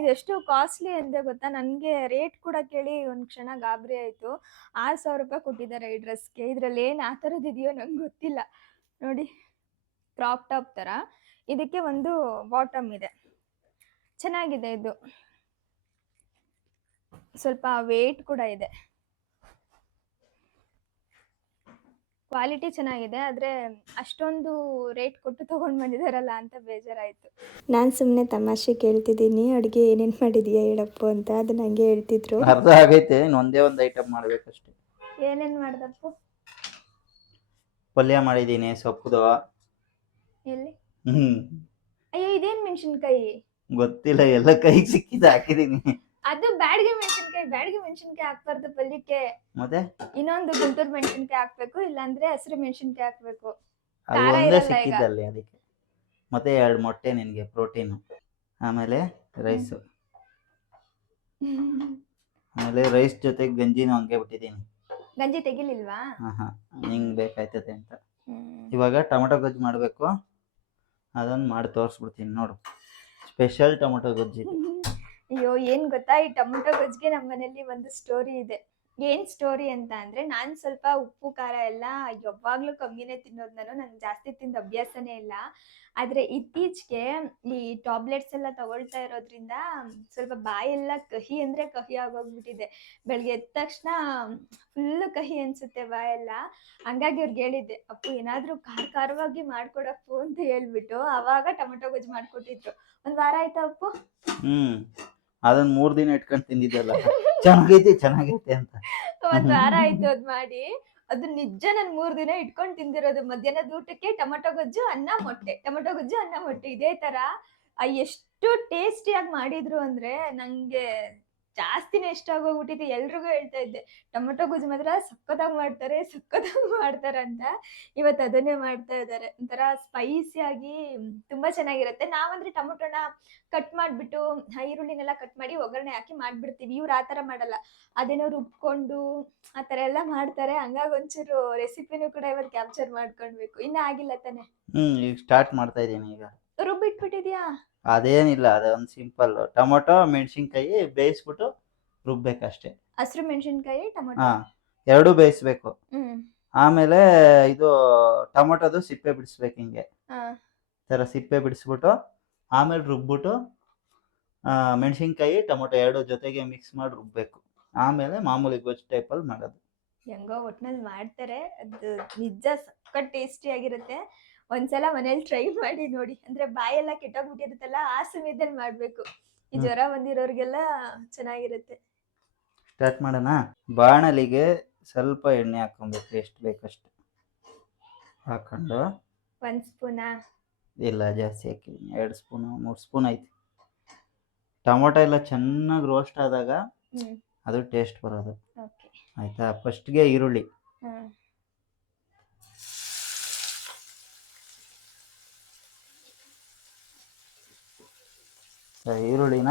ಇದೆಷ್ಟು ಕಾಸ್ಟ್ಲಿ ಅಂದೆ ಗೊತ್ತಾ, ನನಗೆ ರೇಟ್ ಕೂಡ ಕೇಳಿ ಒಂದು ಕ್ಷಣ ಗಾಬರಿ ಆಯಿತು. 6,000 ರೂಪಾಯಿ ಕೊಟ್ಟಿದ್ದಾರೆ ಈ ಡ್ರೆಸ್ಗೆ. ಇದರಲ್ಲಿ ಏನು ಆ ಥರದ್ದು ಇದೆಯೋ ನಂಗೆ ಗೊತ್ತಿಲ್ಲ. ನೋಡಿ, ಕ್ರಾಪ್ ಟಾಪ್ ಥರ, ಇದಕ್ಕೆ ಒಂದು ಬಾಟಮ್ ಇದೆ. ಚೆನ್ನಾಗಿದೆ ಇದು, ಸ್ವಲ್ಪ ವೇಟ್ ಕೂಡ ಇದೆ, ಕ್ವಾಲಿಟಿ ಚೆನ್ನಾಗಿದೆ. ಆದರೆ ಅಷ್ಟೊಂದು ರೇಟ್ ಕೊಟ್ಟು ತೊಗೊಂಡು ಬಂದಿದ್ದಾರಲ್ಲ ಅಂತ ಬೇಜಾರಾಯಿತು. ನಾನು ಸುಮ್ಮನೆ ತಮಾಷೆ ಕೇಳ್ತಿದ್ದೀನಿ, ಅಡುಗೆ ಏನೇನು ಮಾಡಿದೀಯಾ ಹೇಳಪ್ಪು ಅಂತ. ಅದು ನನಗೆ ಹೇಳ್ತಿದ್ರು. ಅರ್ಧ ಆಗೈತೆ, ಒಂದೇ ಒಂದು ಐಟಮ್ ಮಾಡ್ಬೇಕಷ್ಟೇ. ಏನೇನು ಮಾಡ್ದಪ್ಪು? ಪಲ್ಯ ಮಾಡಿದ್ದೀನಿ ಸೊಪ್ಪುದು. ಎಲ್ಲಿ? ಹ್ಮ್ ಅಯ್ಯೋ ಇದೇನು ಮೆಣಸಿನ್ಕಾಯಿ? ಗೊತ್ತಿಲ್ಲ, ಎಲ್ಲ ಕೈಗೆ ಸಿಕ್ಕಿದ್ದು ಹಾಕಿದೀನಿ. ಅದು ಬ್ಯಾಡಗಿ ಮೆಣಸಿನ್ಕಾಯಿ. ಬ್ಯಾಡಗಿ ಮೆಣಸಿನ್ಕಾಯಿ ಹಾಕ್ಬಾರ್ದು ಪಲ್ಯಕ್ಕೆ. ಮತ್ತೆ ಇನ್ನೊಂದು ಗುಂಟೂರು ಮೆಣಸಿನ್ಕಾಯಿ ಹಾಕ್ಬೇಕು, ಇಲ್ಲಾಂದ್ರೆ ಹಸಿರು ಮೆಣಸಿನ್ಕಾಯಿ ಹಾಕ್ಬೇಕು. ಅದು ಖಾರ ಒಂದೇ ಇರಲ್ಲ ಈಗ. ಸಿಕ್ಕಿದ್ದಲ್ಲಿ ಅದಕ್ಕೆ. ಮತ್ತೆ 2 ಮೊಟ್ಟೆ ನಿನಗೆ ಪ್ರೋಟೀನು. ಆಮೇಲೆ ರೈಸು. ಆಮೇಲೆ ರೈಸ್ ಜೊತೆಗೆ ಗಂಜಿನೂ ಹಂಗೆ ಬಿಟ್ಟಿದ್ದೀನಿ. ಗಂಜಿ ತೆಗಿಲಿಲ್ವಾ? ನಿಂಗೆ ಬೇಕಾಯ್ತದೆ ಅಂತ. ಇವಾಗ ಟೊಮೊಟೊ ಗೊಜ್ಜು ಮಾಡಬೇಕು. ಅದನ್ನು ಮಾಡಿ ತೋರಿಸ್ಬಿಡ್ತೀನಿ ನೋಡು. ಸ್ಪೆಷಲ್ ಟೊಮೊಟೊ ಗೊಜ್ಜು ಇದು. ಅಯ್ಯೋ ಏನ್ ಗೊತ್ತಾ, ಈ ಟೊಮೊಟೊ ಗೊಜ್ಜಿಗೆ ನಮ್ಮ ಮನೇಲಿ ಒಂದು ಸ್ಟೋರಿ ಇದೆ. ಏನ್ ಸ್ಟೋರಿ ಅಂತ ಅಂದ್ರೆ, ನಾನ್ ಸ್ವಲ್ಪ ಉಪ್ಪು ಖಾರ ಎಲ್ಲ ಯಾವಾಗ್ಲೂ ಕಮ್ಮಿನೇ ತಿನ್ನೋದು. ನಂಗೆ ಜಾಸ್ತಿ ತಿಂದ ಅಭ್ಯಾಸನೇ ಇಲ್ಲ. ಆದ್ರೆ ಇತ್ತೀಚೆಗೆ ಈ ಟ್ಯಾಬ್ಲೆಟ್ಸ್ ಎಲ್ಲ ತಗೊಳ್ತಾ ಇರೋದ್ರಿಂದ ಸ್ವಲ್ಪ ಬಾಯೆಲ್ಲ ಕಹಿ ಅಂದ್ರೆ ಕಹಿ ಆಗೋಗ್ಬಿಟ್ಟಿದೆ. ಬೆಳಗ್ಗೆ ಎದ್ದ ತಕ್ಷಣ ಫುಲ್ ಕಹಿ ಅನ್ಸುತ್ತೆ ಬಾಯೆಲ್ಲ. ಹಂಗಾಗಿ ಅವ್ರಿಗೆ ಹೇಳಿದ್ದೆ, ಅಪ್ಪು ಏನಾದ್ರೂ ಖಾರವಾಗಿ ಮಾಡ್ಕೊಡಪ್ಪು ಅಂತ ಹೇಳ್ಬಿಟ್ಟು ಅವಾಗ ಟೊಮೊಟೊ ಗೊಜ್ಜು ಮಾಡ್ಕೊಟ್ಟಿದ್ರು. 1 ವಾರ ಆಯ್ತಾ ಅಪ್ಪು? ಅದನ್ನ 3 ದಿನ ಇಟ್ಕೊಂಡು ತಿಂದಿದ್ದಲ್ಲ, ಚೆನ್ನಾಗೈತೆ ಅಂತ. 1 ವಾರ ಆಯ್ತು ಅದ್ ಮಾಡಿ. ಅದು ನಿಜ ನಾನು 3 ದಿನ ಇಟ್ಕೊಂಡು ತಿಂದಿರೋದು. ಮಧ್ಯಾಹ್ನದ ಊಟಕ್ಕೆ ಟೊಮೊಟೊ ಗೊಜ್ಜು ಅನ್ನ ಮೊಟ್ಟೆ, ಟೊಮೊಟೊ ಗೊಜ್ಜು ಅನ್ನ ಮೊಟ್ಟೆ, ಇದೇ ತರ. ಎಷ್ಟು ಟೇಸ್ಟಿಯಾಗಿ ಮಾಡಿದ್ರು ಅಂದ್ರೆ ನಂಗೆ ಜಾಸ್ತಿನೇ ಇಷ್ಟ ಆಗೋಗ್ಬಿಟ್ಟಿದೆ. ಎಲ್ರಿಗೂ ಹೇಳ್ತಾ ಇದ್ದೆ, ಟೊಮೊಟೊ ಗೊಜ್ಜು ಮಾತ್ರ ಸಖತ್ತಾಗಿ ಮಾಡ್ತಾರೆ ಅಂತ. ಇವತ್ತು ಅದನ್ನೇ ಮಾಡ್ತಾ ಇದ್ದಾರೆ. ಒಂಥರ ಸ್ಪೈಸಿಯಾಗಿ ತುಂಬಾ ಚೆನ್ನಾಗಿರುತ್ತೆ. ನಾವಂದ್ರೆ ಟೊಮೊಟೊನ ಕಟ್ ಮಾಡ್ಬಿಟ್ಟು ಈರುಳ್ಳಿನೆಲ್ಲ ಕಟ್ ಮಾಡಿ ಒಗ್ಗರಣೆ ಹಾಕಿ ಮಾಡ್ಬಿಡ್ತೀವಿ. ಇವ್ರು ಆ ಥರ ಮಾಡಲ್ಲ, ಅದೇನೋ ರುಬ್ಕೊಂಡು ಆ ಥರ ಎಲ್ಲ ಮಾಡ್ತಾರೆ. ಹಂಗಾಗಿ ಒಂಚೂರು ರೆಸಿಪಿನೂ ಕೂಡ ಇವತ್ತು ಕ್ಯಾಪ್ಚರ್ ಮಾಡ್ಕೊಳ್ಬೇಕು. ಇನ್ನೂ ಆಗಿಲ್ಲ ತಾನೆ? ಈಗ ಸ್ಟಾರ್ಟ್ ಮಾಡ್ತಾ ಇದ್ದೀನಿ. ಈಗ ರುಬ್ಬಿಟ್ಬಿಟ್ಟಿದ್ಯಾ? ಅದೇನಿಲ್ಲ, ಅದೊಂದು ಸಿಂಪಲ್ ಟೊಮೊಟೊ ಮೆಣಸಿನ್ಕಾಯಿ ಬೇಯಿಸ್ಬಿಟ್ಟು ರುಬ್ಬೇಕಷ್ಟೇ. ಹಸಿರು ಮೆಣಸಿನ್ಕಾಯಿ ಟೊಮೊಟೊ ಎರಡೂ ಬೇಯಿಸ್ಬೇಕು. ಹ್ಮ್ ಆಮೇಲೆ ಇದು ಟೊಮೊಟೊದು ಸಿಪ್ಪೆ ಬಿಡಿಸ್ಬೇಕು. ಹಿಂಗೆ ಥರ ಸಿಪ್ಪೆ ಬಿಡಿಸ್ಬಿಟ್ಟು ಆಮೇಲೆ ರುಬ್ಬಿಟ್ಟು ಮೆಣಸಿನ್ಕಾಯಿ ಟೊಮೊಟೊ ಎರಡು ಜೊತೆಗೆ ಮಿಕ್ಸ್ ಮಾಡಿ ರುಬ್ಬೇಕು. ಆಮೇಲೆ ಮಾಮೂಲಿ ಗೊಜ್ಜು ಟೈಪಲ್ಲಿ ಮಾಡೋದು. ಹೆಂಗೋ ಒಟ್ನಲ್ಲಿ ಮಾಡ್ತಾರೆ. ಅದು ನಿಜ ಸಖತ್ ಟೇಸ್ಟಿ ಆಗಿರುತ್ತೆ. ಒಂದ್ಸಲ ಮನೇಲಿ ಟ್ರೈ ಮಾಡಿ ನೋಡಿ. ಅಂದ್ರೆ ಬಾಯೆಲ್ಲ ಕೆಟ್ಟೋಗ್ಬಿಟ್ಟಿರುತ್ತಲ್ಲ, ಆ ಸಮಯದಲ್ಲಿ ಮಾಡ್ಬೇಕು. ಈ ಜ್ವರ ಬಂದಿರೋರ್ಗೆಲ್ಲ ಚೆನ್ನಾಗಿರುತ್ತೆ. ಸ್ಟಾರ್ಟ್ ಮಾಡೋಣ. ಬಾಣಲಿಗೆ ಸ್ವಲ್ಪ ಎಣ್ಣೆ ಹಾಕೊಬೇಕು, ಎಷ್ಟು ಬೇಕಷ್ಟು ಹಾಕೊಂಡು. 1 ಸ್ಪೂನಾ? ಇಲ್ಲ, ಜಾಸ್ತಿ ಹಾಕಿದ್ದೀನಿ. 2 ಸ್ಪೂನು 3 ಸ್ಪೂನ್ ಐತಿ. ಟೊಮೊಟೊ ಎಲ್ಲ ಚೆನ್ನಾಗಿ ರೋಸ್ಟ್ ಆದಾಗ ಅದು ಟೇಸ್ಟ್ ಬರೋದು. ಆಯ್ತಾ? ಫಸ್ಟ್ಗೆ ಈರುಳ್ಳಿ. ಈರುಳ್ಳಿನ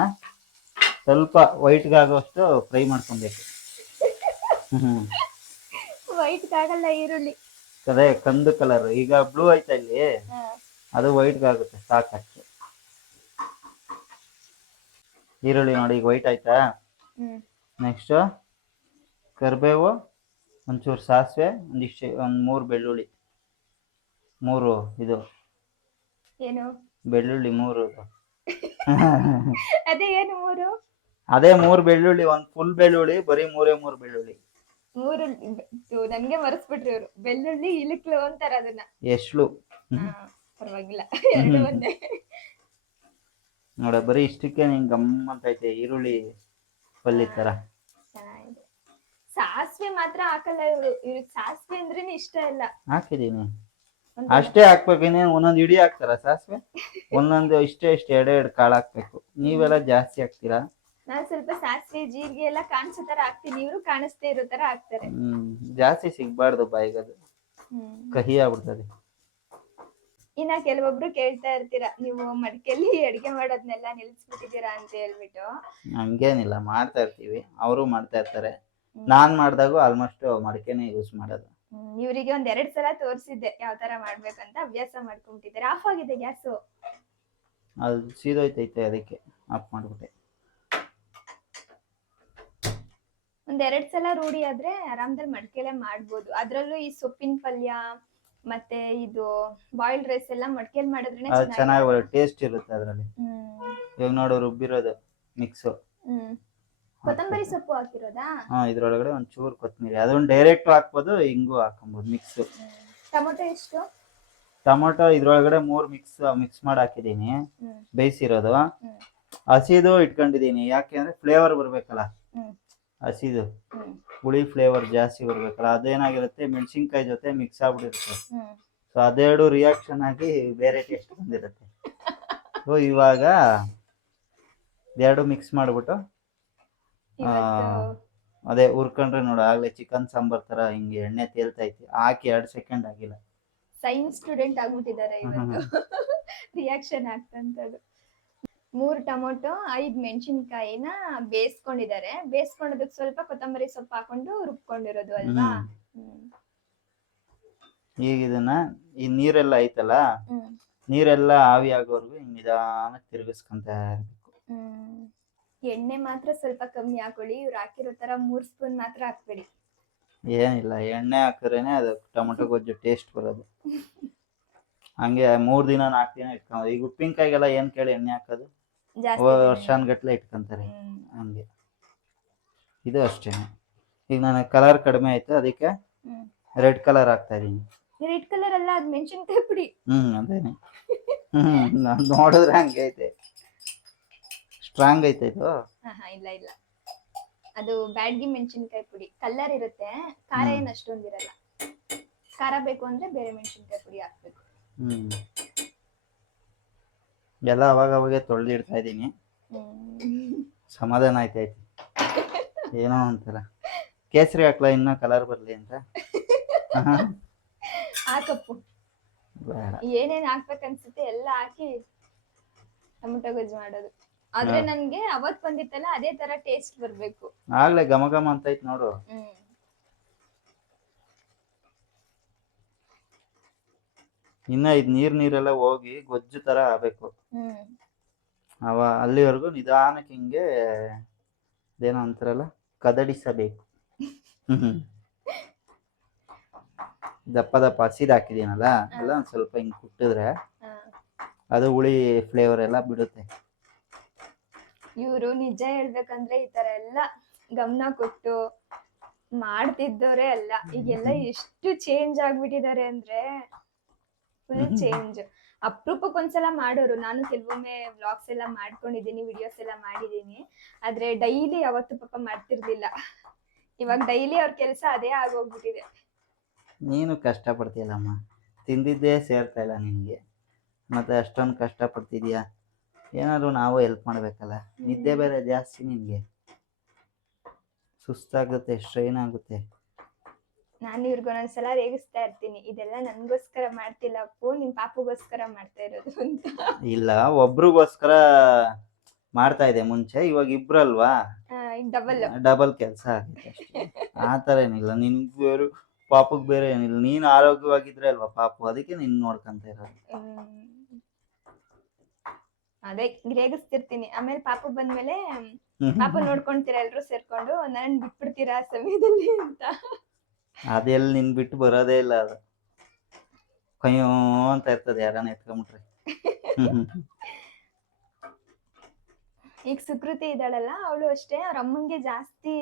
ಸ್ವಲ್ಪ ವೈಟ್ಗೆ ಆಗೋಷ್ಟು ಫ್ರೈ ಮಾಡ್ಕೊಬೇಕು. ವೈಟ್ ಆಗಲ್ಲ ಈರುಳ್ಳಿ, ಅದೇ ಕಂದು ಕಲರ್. ಈಗ ಬ್ಲೂ ಐತಾ ಇಲ್ಲಿ, ಅದು ವೈಟ್ಗೆ ಆಗುತ್ತೆ ಸಾಕಷ್ಟು. ಈರುಳ್ಳಿ ನೋಡಿ ಈಗ ವೈಟ್ ಆಯ್ತಾ. ನೆಕ್ಸ್ಟ್ ಕರಿಬೇವು, ಒಂಚೂರು ಸಾಸಿವೆ, ಒಂದಿಷ್ಟು, ಒಂದು 3 ಬೆಳ್ಳುಳ್ಳಿ. 3 ಇದು ಏನು ಬೆಳ್ಳುಳ್ಳಿ 3. ಅದೇ ಏನು 3? ಅದೇ 3 ಬೆಳ್ಳುಳ್ಳಿ, ಒಂದ್ ಫುಲ್ ಬೆಳ್ಳುಳ್ಳಿ, ಬರೀ 3 ಬೆಳ್ಳುಳ್ಳಿ. ಮೂರು ನನ್ಗೆ ಮರೆಸ್ಬಿಟ್ರಿ ಇವ್ರು. ಬೆಳ್ಳುಳ್ಳಿ ಇಲಿಕ್ಲು ಅಂತಾರ ಅದನ್ನ. ಎಷ್ಳು. ಹಾ ಪರವಾಗಿಲ್ಲ, ಎರಡು ಒಂದೇ. ನೋಡ ಬರೀ ಇಷ್ಟಕ್ಕೆ ನಿಂಗೆ ಗಮ್ ಅಂತ ಐತೆ ಈರುಳ್ಳಿ ಪಲ್ಯ ತರ. ಚೆನ್ನಾಗಿದೆ. ಸಾಸಿವೆ ಮಾತ್ರ ಹಾಕಲ್ಲ ಇವ್ರು. ಇವ್ರಿಗೆ ಸಾಸಿವೆ ಅಂದ್ರೇನೆ ಇಷ್ಟ ಇಲ್ಲ. ಹಾಕಿದೀನಿ, ಅಷ್ಟೇ ಹಾಕ್ಬೇಕು. ಇನ್ನೇನು ಒಂದೊಂದು ಇಡೀ ಹಾಕ್ತಾರ ಸಾಸಿವೆ? ಒಂದೊಂದು ಇಷ್ಟೇ ಎರಡೆರಡು ಕಾಳು ಹಾಕ್ಬೇಕು. ನೀವೆಲ್ಲ ಜಾಸ್ತಿ ಹಾಕ್ತೀರಾ. ನಾನ್ ಸ್ವಲ್ಪ ಸಾಸಿವೆ ಜೀರಿಗೆ ಎಲ್ಲ ಕಾಣಿಸೋ ತರ ಹಾಕ್ತೀನಿ, ಇವ್ರು ಕಾಣಿಸ್ದೇ ಇರೋ ತರ ಹಾಕ್ತಾರೆ. ಜಾಸ್ತಿ ಸಿಗ್ಬಾರ್ದು ಬಾಯಿಗದು, ಕಹಿ ಆಗ್ಬಿಡ್ತದೆ. ಇನ್ನ ಕೆಲವೊಬ್ರು ಕೇಳ್ತಾ ಇರ್ತೀರಾ, ನೀವು ಮಡಿಕೆಲಿ ಅಡಿಗೆ ಮಾಡೋದ್ನೆಲ್ಲ ನಿಲ್ಸ್ಬಿಟ್ಟಿದೀರಾ ಅಂತ ಹೇಳ್ಬಿಟ್ಟು. ಹಂಗೇನಿಲ್ಲ, ಮಾಡ್ತಾ ಇರ್ತೀವಿ, ಅವರು ಮಾಡ್ತಾ ಇರ್ತಾರೆ. ನಾನ್ ಮಾಡ್ದಾಗೂ ಆಲ್ಮೋಸ್ಟ್ ಮಡಿಕೆನೆ ಯೂಸ್ ಮಾಡೋದು. ಇವ್ರಿಗೆ 2 ಸಲ ತೋರಿಸಿದ್ದೆ ಯಾವ ತರ ಮಾಡ್ಬೇಕಂತ, ಅಭ್ಯಾಸ ಮಾಡ್ಕೊಂಡ್ಬಿಟ್ಟಿದ್ದಾರೆ. ಆಫ್ ಆಗಿದೆ ಗ್ಯಾಸು. ಅದು ಸೀದೋಯ್ತೈತೆ, ಅದಕ್ಕೆ ಆಫ್ ಮಾಡ್ಬಿಟ್ಟೆ. 2 ಸಲ ರೂಢಿ ಆದ್ರೆ ಆರಾಮದಲ್ಲಿ ಮಡಿಕೆಲೆ ಮಾಡ್ಬೋದು. ಅದ್ರಲ್ಲೂ ಈ ಸೊಪ್ಪಿನ ಪಲ್ಯ ಮತ್ತೆ ಇದು ಬಾಯ್ಲ್ಡ್ ರೈಸ್ ಎಲ್ಲ ಮಡಿಕೆಲಿ ಮಾಡಿದ್ರೆ ಚೆನ್ನಾಗಿ ಟೇಸ್ಟ್ ಇರುತ್ತೆ ಅದ್ರಲ್ಲಿ. ಇವಾಗ ನೋಡು ರುಬ್ಬಿರೋದು ಮಿಕ್ಸು. ಕೊತ್ತಂಬರಿ ಸೊಪ್ಪು ಹಾಕಿರೋದಾ? ಇದ್ರೊಳಗಡೆ ಒಂಚೂರು ಕೊತ್ತಂಬರಿ, ಅದನ್ನ ಡೈರೆಕ್ಟ್ ಹಾಕ್ಬೋದು, ಹಿಂಗೂ ಹಾಕೊಬಹುದು ಮಿಕ್ಸ್. ಟೊಮೊಟೊ ಎಷ್ಟು? ಟೊಮೊಟೊ ಇದ್ರೊಳಗಡೆ 3 ಮಿಕ್ಸ್ ಮಾಡಿ ಹಾಕಿದೀನಿ, ಬೇಯಿಸಿರೋದು. ಹಸಿದು ಇಟ್ಕೊಂಡಿದೀನಿ, ಯಾಕೆ ಅಂದ್ರೆ ಫ್ಲೇವರ್ ಬರ್ಬೇಕಲ್ಲ, ಹಸಿದು ಹುಳಿ ಫ್ಲೇವರ್ ಜಾಸ್ತಿ ಬರ್ಬೇಕಲ್ಲ. ಅದೇನಾಗಿರುತ್ತೆ, ಮೆಣಸಿನ್ಕಾಯಿ ಜೊತೆ ಮಿಕ್ಸ್ ಆಗ್ಬಿಟ್ಟಿರುತ್ತೆ. ಸೊ ಅದೆರಡು ರಿಯಾಕ್ಷನ್ ಆಗಿ ಬೇರೆ ಟೇಸ್ಟ್ ಬಂದಿರುತ್ತೆ. ಸೊ ಇವಾಗ ಎರಡು ಮಿಕ್ಸ್ ಮಾಡ್ಬಿಟ್ಟು ಅದೇ ಹುರ್ಕೊಂಡ್ರೆ ನೋಡು, ಆಗ್ಲೇ ಚಿಕನ್ ಸಾಂಬಾರ್ ತರ ಹಿಂಗೆ ಎಣ್ಣೆ ತೇಲ್ತೈತಿ. ಹಾಕಿ 2 ಸೆಕೆಂಡ್ ಆಗಿಲ್ಲ. ಸೈನ್ಸ್ ಸ್ಟೂಡೆಂಟ್ ಆಗ್ಬಿಟ್ಟಿದ್ದಾರೆ ಇವತ್ತು. ರಿಯಾಕ್ಷನ್ ಆಗ್ತಂತದ್ದು. 3 ಟೊಮೊಟೊ 5 ಮೆಣಸಿನ್ಕಾಯಿನ ಬೇಯಿಸ್ಕೊಂಡಿದ್ದಾರೆ. ಬೇಯಿಸ್ಕೊಂಡದಕ್ಕೆ ಸ್ವಲ್ಪ ಕೊತ್ತಂಬರಿ ಸೊಪ್ಪು ಹಾಕೊಂಡು ರುಬ್ಕೊಂಡಿರೋದು ಅಲ್ವಾ? ಈಗ ಇದನ್ನ ಈ ನೀರೆಲ್ಲ ಐತಲ್ಲ, ನೀರೆಲ್ಲ ಆವಿ ಆಗೋವರೆಗೂ ಹಿಂಗ್ ನಿಧಾನಕ್ಕೆ ತಿರುಗಿಸ್ಕೊಂತ ಇರ್ಬೇಕು. ಎಣ್ಣೆ ಮಾತ್ರ ಸ್ವಲ್ಪ ಕಮ್ಮಿ ಹಾಕೊಳ್ಳಿ. ಇವ್ರು ಹಾಕಿರೋ ತರ 3 ಸ್ಪೂನ್ ಮಾತ್ರ ಹಾಕ್ಬೇಡಿ. ಏನಿಲ್ಲ, ಎಣ್ಣೆ ಹಾಕಿದ್ರೇನೆ ಅದು ಟೊಮೊಟೊ ಗೊಜ್ಜು ಟೇಸ್ಟ್ ಬರೋದು. ಹಂಗೆ 3 ದಿನ 4 ದಿನ ಇಟ್ಕೊಂಡು, ಈಗ ಉಪ್ಪಿನಕಾಯಿಗೆಲ್ಲ ಏನ್ ಕೇಳಿ ಎಣ್ಣೆ ಹಾಕೋದು, ವರ್ಷಾನ್ಗಟ್ಲೆ ಇಟ್ಕೊಂತಾರೆ. ಹಂಗೆ ಇದು ಅಷ್ಟೇ. ಈಗ ನನಗೆ ಕಲರ್ ಕಡಿಮೆ ಆಯ್ತು, ಅದಕ್ಕೆ ರೆಡ್ ಕಲರ್ ಹಾಕ್ತಾ ಇದೀನಿ. ರೆಡ್ ಕಲರ್ ಅಲ್ಲ, ಅದು ಮೆಣಸಿನ್ಕಾಯಿ ಪುಡಿ. ಅದೇನೆ. ನಾನ್ ನೋಡಿದ್ರೆ ಹಂಗೆ ಐತೆ, ಸ್ಟ್ರಾಂಗ್ ಐತೆ ಇದು. ಇಲ್ಲ ಇಲ್ಲ, ಅದು ಬ್ಯಾಡ್ಗಿ ಮೆಣಸಿನ್ಕಾಯಿ ಪುಡಿ. ಕಲರ್ ಇರುತ್ತೆ, ಖಾರ ಏನು ಅಷ್ಟೊಂದಿರಲ್ಲ. ಖಾರ ಬೇಕು ಅಂದ್ರೆ ಬೇರೆ ಮೆಣಸಿನ್ಕಾಯಿ ಪುಡಿ ಹಾಕ್ಬೇಕು. ಎಲ್ಲ ಅವಾಗವಾಗೆ ತೊಳೆದಿಡ್ತಾ ಇದ್ದೀನಿ. ಸಮಾಧಾನ ಆಯ್ತೈತಿ. ಏನೋ ಒಂಥರ ಕೇಸರಿ ಹಾಕ್ಲಾ, ಇನ್ನ ಕಲರ್ ಬರ್ಲಿ ಅಂತ. ಹಾಕಪ್ಪು, ಏನೇನ್ ಹಾಕ್ಬೇಕನ್ಸುತ್ತೆ ಎಲ್ಲ ಹಾಕಿ ಟೊಮೊಟೊ ಗೊಜ್ಜು ಮಾಡೋದು. ಆದ್ರೆ ನನ್ಗೆ ಅವತ್ ಬಂದಿತ್ತಲ್ಲ ಅದೇ ತರ ಟೇಸ್ಟ್ ಬರ್ಬೇಕು. ಆಗ್ಲೇ ಘಮ ಘಮ ಅಂತ ಐತ್ ನೋಡು. ಇನ್ನ ಇದ್ ನೀರೆಲ್ಲ ಹೋಗಿ ಗೊಜ್ಜು ತರ ಆಗ್ಬೇಕು. ಅಲ್ಲಿವರೆಗೂ ನಿಧಾನಕ್ಕೆ ಹಿಂಗೆ ಅದೇನೋ ಅಂತಾರಲ್ಲ, ಕದಡಿಸಬೇಕು. ದಪ್ಪ ದಪ್ಪ ಹಸಿದು ಹಾಕಿದೀನಲ್ಲ, ಎಲ್ಲ ಒಂದ್ ಸ್ವಲ್ಪ ಹಿಂಗ್ ಕುಟ್ಟಿದ್ರೆ ಅದು ಹುಳಿ ಫ್ಲೇವರ್ ಎಲ್ಲ ಬಿಡುತ್ತೆ. ಇವರು ನಿಜ ಹೇಳ್ಬೇಕಂದ್ರೆ ಈ ತರ ಎಲ್ಲ ಗಮನ ಕೊಟ್ಟು ಮಾಡ್ತಿದ್ದವರೇ ಅಲ್ಲ. ಈಗೆಲ್ಲ ಎಷ್ಟು ಚೇಂಜ್ ಆಗ್ಬಿಟ್ಟಿದ್ದಾರೆ ಅಂದ್ರೆ ಫುಲ್ ಚೇಂಜ್. ಅಪರೂಪಕ್ಕೊಂದ್ಸಲ ಮಾಡೋರು. ನಾನು ಕೆಲವೊಮ್ಮೆ ವ್ಲಾಗ್ಸ್ ಎಲ್ಲ ಮಾಡ್ಕೊಂಡಿದ್ದೀನಿ, ವಿಡಿಯೋಸ್ ಎಲ್ಲ ಮಾಡಿದೀನಿ. ಆದ್ರೆ ಡೈಲಿ ಯಾವತ್ತು ಪಾಪ ಮಾಡ್ತಿರ್ಲಿಲ್ಲ. ಇವಾಗ ಡೈಲಿ ಅವ್ರ ಕೆಲಸ ಅದೇ ಆಗೋಗ್ಬಿಟ್ಟಿದೆ. ನೀನು ಕಷ್ಟ ಪಡ್ತೀಯಲ್ಲಮ್ಮ, ತಿಂದಿದ್ದೇ ಸೇರ್ತಾ ಇಲ್ಲ ನಿನ್ಗೆ, ಮತ್ತೆ ಅಷ್ಟೊಂದು ಕಷ್ಟ ಪಡ್ತಿದ್ಯಾ. ಏನಾದ್ರು ನಾವು ಹೆಲ್ಪ್ ಮಾಡ್ಬೇಕಲ್ಲ. ನಿದ್ದೆ ಬೇರೆ ಜಾಸ್ತಿ ನಿನ್ಗೆ, ಸುಸ್ತಾಗುತ್ತೆ, ಸ್ಟ್ರೈನ್ ಆಗುತ್ತೆ. ನಾನು ಇವ್ರಿಗೊಂದೊಂದ್ಸಲ ರೇಗಿಸ್ತಾ ಇರ್ತೀನಿ, ಇದೆಲ್ಲ ನನ್ಗೋಸ್ಕರ ಮಾಡ್ತಿಲ್ಲ ಅಪ್ಪು, ನಿಮ್ ಪಾಪುಗೋಸ್ಕರ ಮಾಡ್ತಾ ಇರೋದು ಅಂತ. ಇಲ್ಲ, ಒಬ್ರಿಗೋಸ್ಕರ ಮಾಡ್ತಾ ಇದೆ ಮುಂಚೆ, ಇವಾಗ ಇಬ್ರಲ್ವಾ, ಡಬಲ್ ಕೆಲಸ ಆಗುತ್ತೆ ಅಷ್ಟೇ. ಆತರ ಏನಿಲ್ಲ, ನಿನ್ಗೆ ಬೇರೆ ಪಾಪಗ್ ಬೇರೆ ಏನಿಲ್ಲ. ನೀನ್ ಆರೋಗ್ಯವಾಗಿದ್ರೆ ಅಲ್ವಾ ಪಾಪು, ಅದಕ್ಕೆ ನಿನ್ ನೋಡ್ಕೊಂತ ಇರೋದು. ಅದೇ ರೇಗಿಸ್ತಿರ್ತೀನಿ. ಆಮೇಲೆ ಪಾಪು ಬಂದ್ಮೇಲೆ ಪಾಪ ನೋಡ್ಕೊಂತೀರಾ ಎಲ್ರು ಸೇರ್ಕೊಂಡು, ನನ್ ಬಿಟ್ಬಿಡ್ತೀರಾ ಆ ಸಮಯದಲ್ಲಿ ಅಂತ. ಅದೆಲ್ಲಿ ನಿನ್ ಬಿಟ್ಟು ಬರೋದೇ ಇಲ್ಲ, ಅದು ಕಯ್ಯೋ ಅಂತ ಇರ್ತದೆ ಯಾರನ್ನ ಎತ್ಕೊಂಡ್ಬಿಟ್ರೆ. ಈಗ ಸುಕೃತಿ ಇದ್ದಾಳಲ್ಲ ಅವಳು ಅಷ್ಟೇ ಅವ್ರ ಅಮ್ಮಂಗೆ ಜಾಸ್ತಿ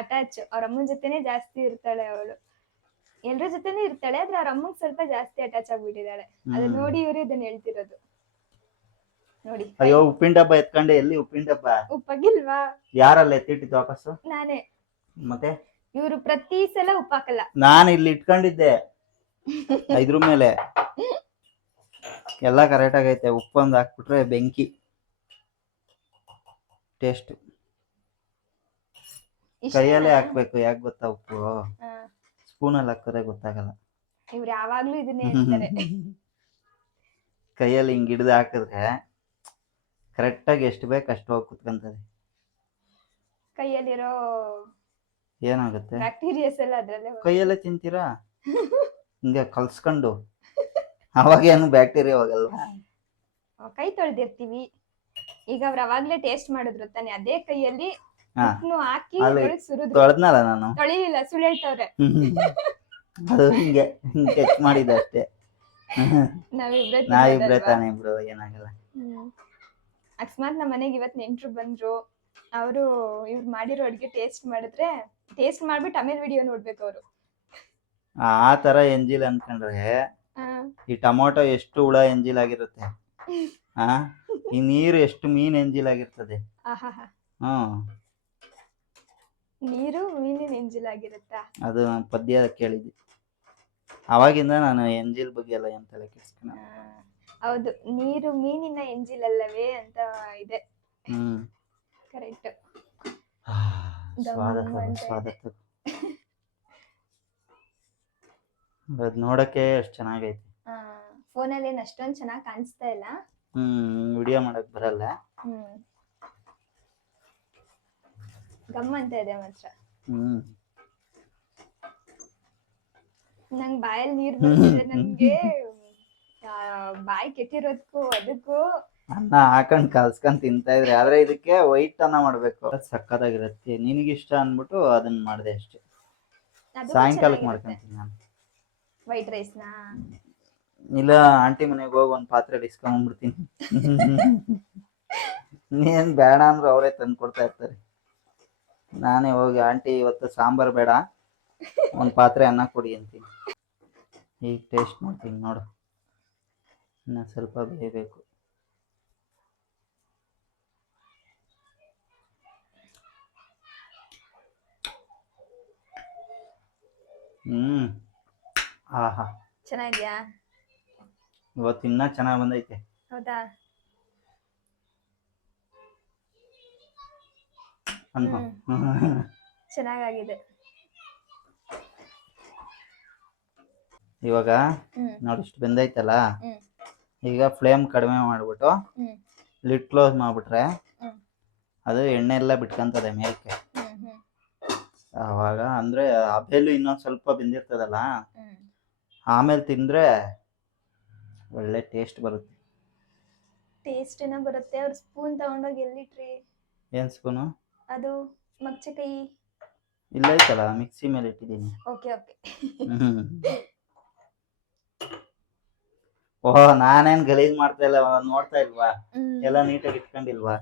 ಅಟ್ಯಾಚ್ ಅವ್ರ ಅಮ್ಮನ ಜೊತೆನೆ ಜಾಸ್ತಿ ಇರ್ತಾಳೆ ಅವಳು. ಎಲ್ರ ಜೊತೆನೂ ಇರ್ತಾಳೆ, ಆದ್ರೆ ಅವ್ರ ಅಮ್ಮಂಗ್ ಸ್ವಲ್ಪ ಜಾಸ್ತಿ ಅಟ್ಯಾಚ್ ಆಗ್ಬಿಟ್ಟಿದ್ದಾಳೆ. ಅದನ್ನ ನೋಡಿ ಇವ್ರು ಇದನ್ನ ಹೇಳ್ತಿರೋದು. ನೋಡಿ ಅಯ್ಯೋ ಉಪ್ಪಿನ ಡಬ್ಬ ಎತ್ಕೊಂಡೆ, ಎಲ್ಲಿ ಉಪ್ಪಿನ ಡಬ್ಬ? ಉಪ್ಪಾಗಿಲ್ವಾ? ಯಾರಲ್ಲ ಎತ್ತಿಟ್ಟಿದ್ದು ವಾಪಸ್ಸು? ನಾನೇ. ಮತ್ತೆ ಇವ್ರು ಪ್ರತಿ ಸಲ ಉಪ್ಪಾಕಲ್ಲ. ನಾನು ಇಲ್ಲಿ ಇಟ್ಕೊಂಡಿದ್ದೆ ಇದ್ರ ಮೇಲೆ. ಎಲ್ಲ ಕರೆಕ್ಟ್ ಆಗೈತೆ. ಉಪ್ಪೊಂದು ಹಾಕ್ಬಿಟ್ರೆ ಬೆಂಕಿ ಟೇಸ್ಟ್. ಕೈಯಲ್ಲೇ ಹಾಕ್ಬೇಕು. ಯಾಕೆ ಗೊತ್ತಾ? ಉಪ್ಪು ಸ್ಪೂನಲ್ಲಿ ಹಾಕ್ತಾರೆ ಗೊತ್ತಾಗಲ್ಲ. ಇವ್ರು ಯಾವಾಗ್ಲೂ ಇದನ್ನೇ ಹೇಳ್ತಾರೆ. ಕೈಯಲ್ಲಿ ಹಿಂಗ್ ಹಿಡ್ದು ಹಾಕಿದ್ರೆ ಕರೆಕ್ಟಾಗಿ ಎಷ್ಟು ಬೇಕು ಅಷ್ಟು ಹೋಗಿ ಕುತ್ಕೊಂತದೆ. ಕೈಯಲ್ಲಿರೋ ಏನಾಗುತ್ತೆ? ಬ್ಯಾಕ್ಟೀರಿಯಾಸ್ ಎಲ್ಲ ಅದ್ರಲ್ಲೇ. ಕೈಯಲ್ಲೇ ತಿಂತೀರಾ ಹಿಂಗೆ ಕಲ್ಸ್ಕೊಂಡು? ಅವಾಗ ಏನು ಬ್ಯಾಕ್ಟೀರಿಯಾ ಹೋಗಲ್ವಾ? ಕೈ ತೊಳ್ದಿರ್ತೀವಿ. ಈಗ ಅವ್ರು ಅವಾಗ್ಲೇ ಟೇಸ್ಟ್ ಮಾಡಿದ್ರು ತಾನೆ, ಅದೇ ಕೈಯಲ್ಲಿ ಹಾಕಿ ತೊಳೆದ್ನಲ್ಲ ನಾನು. ತೊಳಿಲಿಲ್ಲ, ಸುಳ್ಳು ಹೇಳ್ತವ್ರೆ. ಅದು ಹಿಂಗೆ ಟಚ್ ಮಾಡಿದೆ ಅಷ್ಟೇ. ನಾವಿಬ್ರೆ ತಾನೇ ಬಿಡು, ಏನಾಗಲ್ಲ. ಅಕಸ್ಮಾತ್ ನಮ್ಮ ಮನೆಗೆ ಇವತ್ ನೆಂಟ್ರು ಬಂದ್ರು, ಅವರು ಇವ್ರು ಮಾಡಿರೋ ಅಡ್ಗೆ ಟೇಸ್ಟ್ ಮಾಡಿದ್ರೆ, ಟೇಸ್ಟ್ ಮಾಡ್ಬಿಟ್ಟು ಆಮೇಲೆ ವಿಡಿಯೋ ನೋಡ್ಬೇಕು ಅವರು. ಆ ತರ ಎಂಜಿಲ್ ಅನ್ಕೊಂಡ್ರೆ ಈ ಟೊಮೊಟೊ ಎಷ್ಟು ಹುಳ ಎಂಜಿಲ್ ಆಗಿರುತ್ತೆ, ಈ ನೀರು ಎಷ್ಟು ಮೀನ್ ಎಂಜಿಲ್ ಆಗಿರ್ತದೆ. ನೀರು ಮೀನಿನ ಎಂಜಿಲ್ ಆಗಿರುತ್ತಾ? ಅದು ನಾನು ಪದ್ಯ ಕೇಳಿದ್ದೆ. ಅವಾಗಿಂದ ನಾನು ಎಂಜಿಲ್ ಬಗ್ಗೆ ಎಲ್ಲ ಏನ್ ತಲೆ ಕೆಡಿಸ್ಕೊಳ್ಳ. ಹೌದು, ನೀರು ಮೀನಿನ ಎಂಜಿಲ್ ಅಲ್ಲವೇ ಅಂತ ಇದೆ. ಕರೆಕ್ಟ್. ಅದ್ ನೋಡಕ್ಕೆ ಎಷ್ಟು ಚೆನ್ನಾಗೈತಿ. ಫೋನಲ್ಲಿ ಏನ್ ಅಷ್ಟೊಂದ್ ಚೆನ್ನಾಗಿ ಕಾಣಿಸ್ತಾ ಇಲ್ಲ. ವಿಡಿಯೋ ಮಾಡಕ್ ಬರಲ್ಲ. ಗಮ್ಮಂತ ಇದೆ ಮಾತ್ರ. ನಂಗ್ ಬಾಯಲ್ಲಿ ನೀರ್ ಬರ್ತಿದೆ. ನನ್ಗೆ ಬಾಯಿ ಕೆಟ್ಟಿರೋದಕ್ಕೂ ಅದಕ್ಕೂ ಅನ್ನ ಹಾಕೊಂಡ್ ಕಲ್ಸ್ಕೊಂಡ್ ತಿಂತಾ ಇದ್ರೆ. ಆದ್ರೆ ಇದಕ್ಕೆ ವೈಟ್ ಅನ್ನ ಮಾಡ್ಬೇಕು, ಸಕ್ಕತ್ತಾಗಿರತ್ತೆ. ನಿನಗಿಷ್ಟ ಅನ್ಬಿಟ್ಟು ಅದನ್ನ ಮಾಡ್ದೆ ಅಷ್ಟೇ. ಸಾಯಂಕಾಲಕ್ಕೆ ಮಾಡ್ಕೊಂತೀನಿ ನಾನು ವೈಟ್ ರೈಸ್ ನ. ಇಲ್ಲ, ಆಂಟಿ ಮನೆಗೆ ಹೋಗಿ ಒಂದ್ ಪಾತ್ರೆ ಇಸ್ಕೊಂಡ್ಬಿಡ್ತೀನಿ. ನೀನ್ ಬೇಡ ಅಂದ್ರೆ ಅವರೇ ತಂದು ಕೊಡ್ತಾ ಇರ್ತಾರೆ. ನಾನೇ ಹೋಗಿ ಆಂಟಿ ಇವತ್ತು ಸಾಂಬಾರ್ ಬೇಡ, ಒಂದ್ ಪಾತ್ರೆ ಅನ್ನ ಕೊಡಿ ಅಂತೀನಿ. ಈಗ ಟೇಸ್ಟ್ ಮಾಡ್ತೀನಿ ನೋಡು, ಇನ್ನ ಸ್ವಲ್ಪ ಬೇಯಬೇಕು. ಆಹಾ, ಚೆನ್ನಾಗಿದ್ಯಾ? ಇವತ್ತು ಇನ್ನ ಚೆನ್ನಾಗಿ ಬಂದೈತೆ. ಹೌದಾ? ಚೆನ್ನಾಗಿದೆ. ಇವಾಗ ನೋಡಿ ಇಷ್ಟು ಬೆಂದೈತಲ್ಲ, ಈಗ ಫ್ಲೇಮ್ ಕಡಿಮೆ ಮಾಡ್ಬಿಟ್ಟು ಲಿಡ್ ಕ್ಲೋಸ್ ಮಾಡ್ಬಿಟ್ರೆ ಅದು ಎಣ್ಣೆ ಎಲ್ಲ ಬಿಟ್ಕೊಂತದೆ ಮೇಲ್ಕೆ. ಅವಾಗ ಅಂದ್ರೆ ಹಬೆಲು ಇನ್ನೊಂದ್ ಸ್ವಲ್ಪ ಬೆಂದಿರ್ತದಲ್ಲ, ಆಮೇಲೆ ತಿಂದ್ರೆ ಒಳ್ಳೆ ಟೇಸ್ಟ್ ಬರುತ್ತೆ. ಟೇಸ್ಟ್ ಏನೋ ಬರುತ್ತೆ. ಅವ್ರ ಸ್ಪೂನ್ ತಗೊಂಡೋಗಿ ಎಲ್ಲಿಟ್ರಿ? ಏನ್ ಸ್ಪೂನು? ಅದು ಮಗ್ಚಕೈ ಇಲ್ಲ ಐತಲ್ಲ, ಮಿಕ್ಸಿ ಮೇಲೆ ಇಟ್ಟಿದ್ದೀನಿ. Okay okay. ಓಹ್, ನಾನೇನ್ ಗಲೀಜ್ ಮಾಡ್ತಾ ಇಲ್ಲ, ನೋಡ್ತಾ ಇಲ್ವಾ? ಎಲ್ಲ ನೀಟಾಗಿ ಇಟ್ಕೊಂಡಿಲ್ವಾ?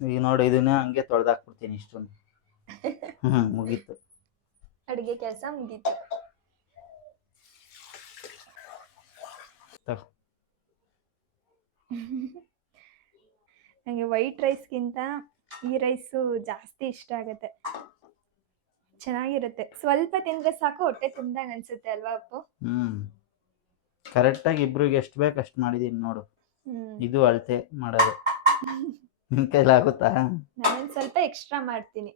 ಈಗ ನೋಡಿ, ಇದನ್ನ ಹಂಗೆ ತೊಳ್ದಾಕ್ಬಿಡ್ತೀನಿ ಇಷ್ಟೊಂದು. ಮುಗೀತು, ಅಡಿಗೆ ಕೆಲಸ ಮುಗೀತು. ನಂಗೆ ವೈಟ್ ರೈಸ್ಗಿಂತ ಈ ರೈಸು ಜಾಸ್ತಿ ಇಷ್ಟ ಆಗುತ್ತೆ. ಚೆನ್ನಾಗಿರುತ್ತೆ. ಸ್ವಲ್ಪ ತಿಂದ್ರೆ ಸಾಕು, ಹೊಟ್ಟೆ ತುಂಬ್ದಂಗ ಅನ್ಸುತ್ತೆ ಅಲ್ವಾ ಅಪ್ಪು? ಕರೆಕ್ಟಾಗಿ ಇಬ್ರಿಗೆ ಎಷ್ಟು ಬೇಕು ಅಷ್ಟು ಮಾಡಿದೀನಿ ನೋಡು. ಇದು ಅಳತೆ ಮಾಡೋದು ನಿನ್ ಕೈಲಾಗುತ್ತಾ? ನಾನು ಸ್ವಲ್ಪ ಎಕ್ಸ್ಟ್ರಾ ಮಾಡ್ತೀನಿ.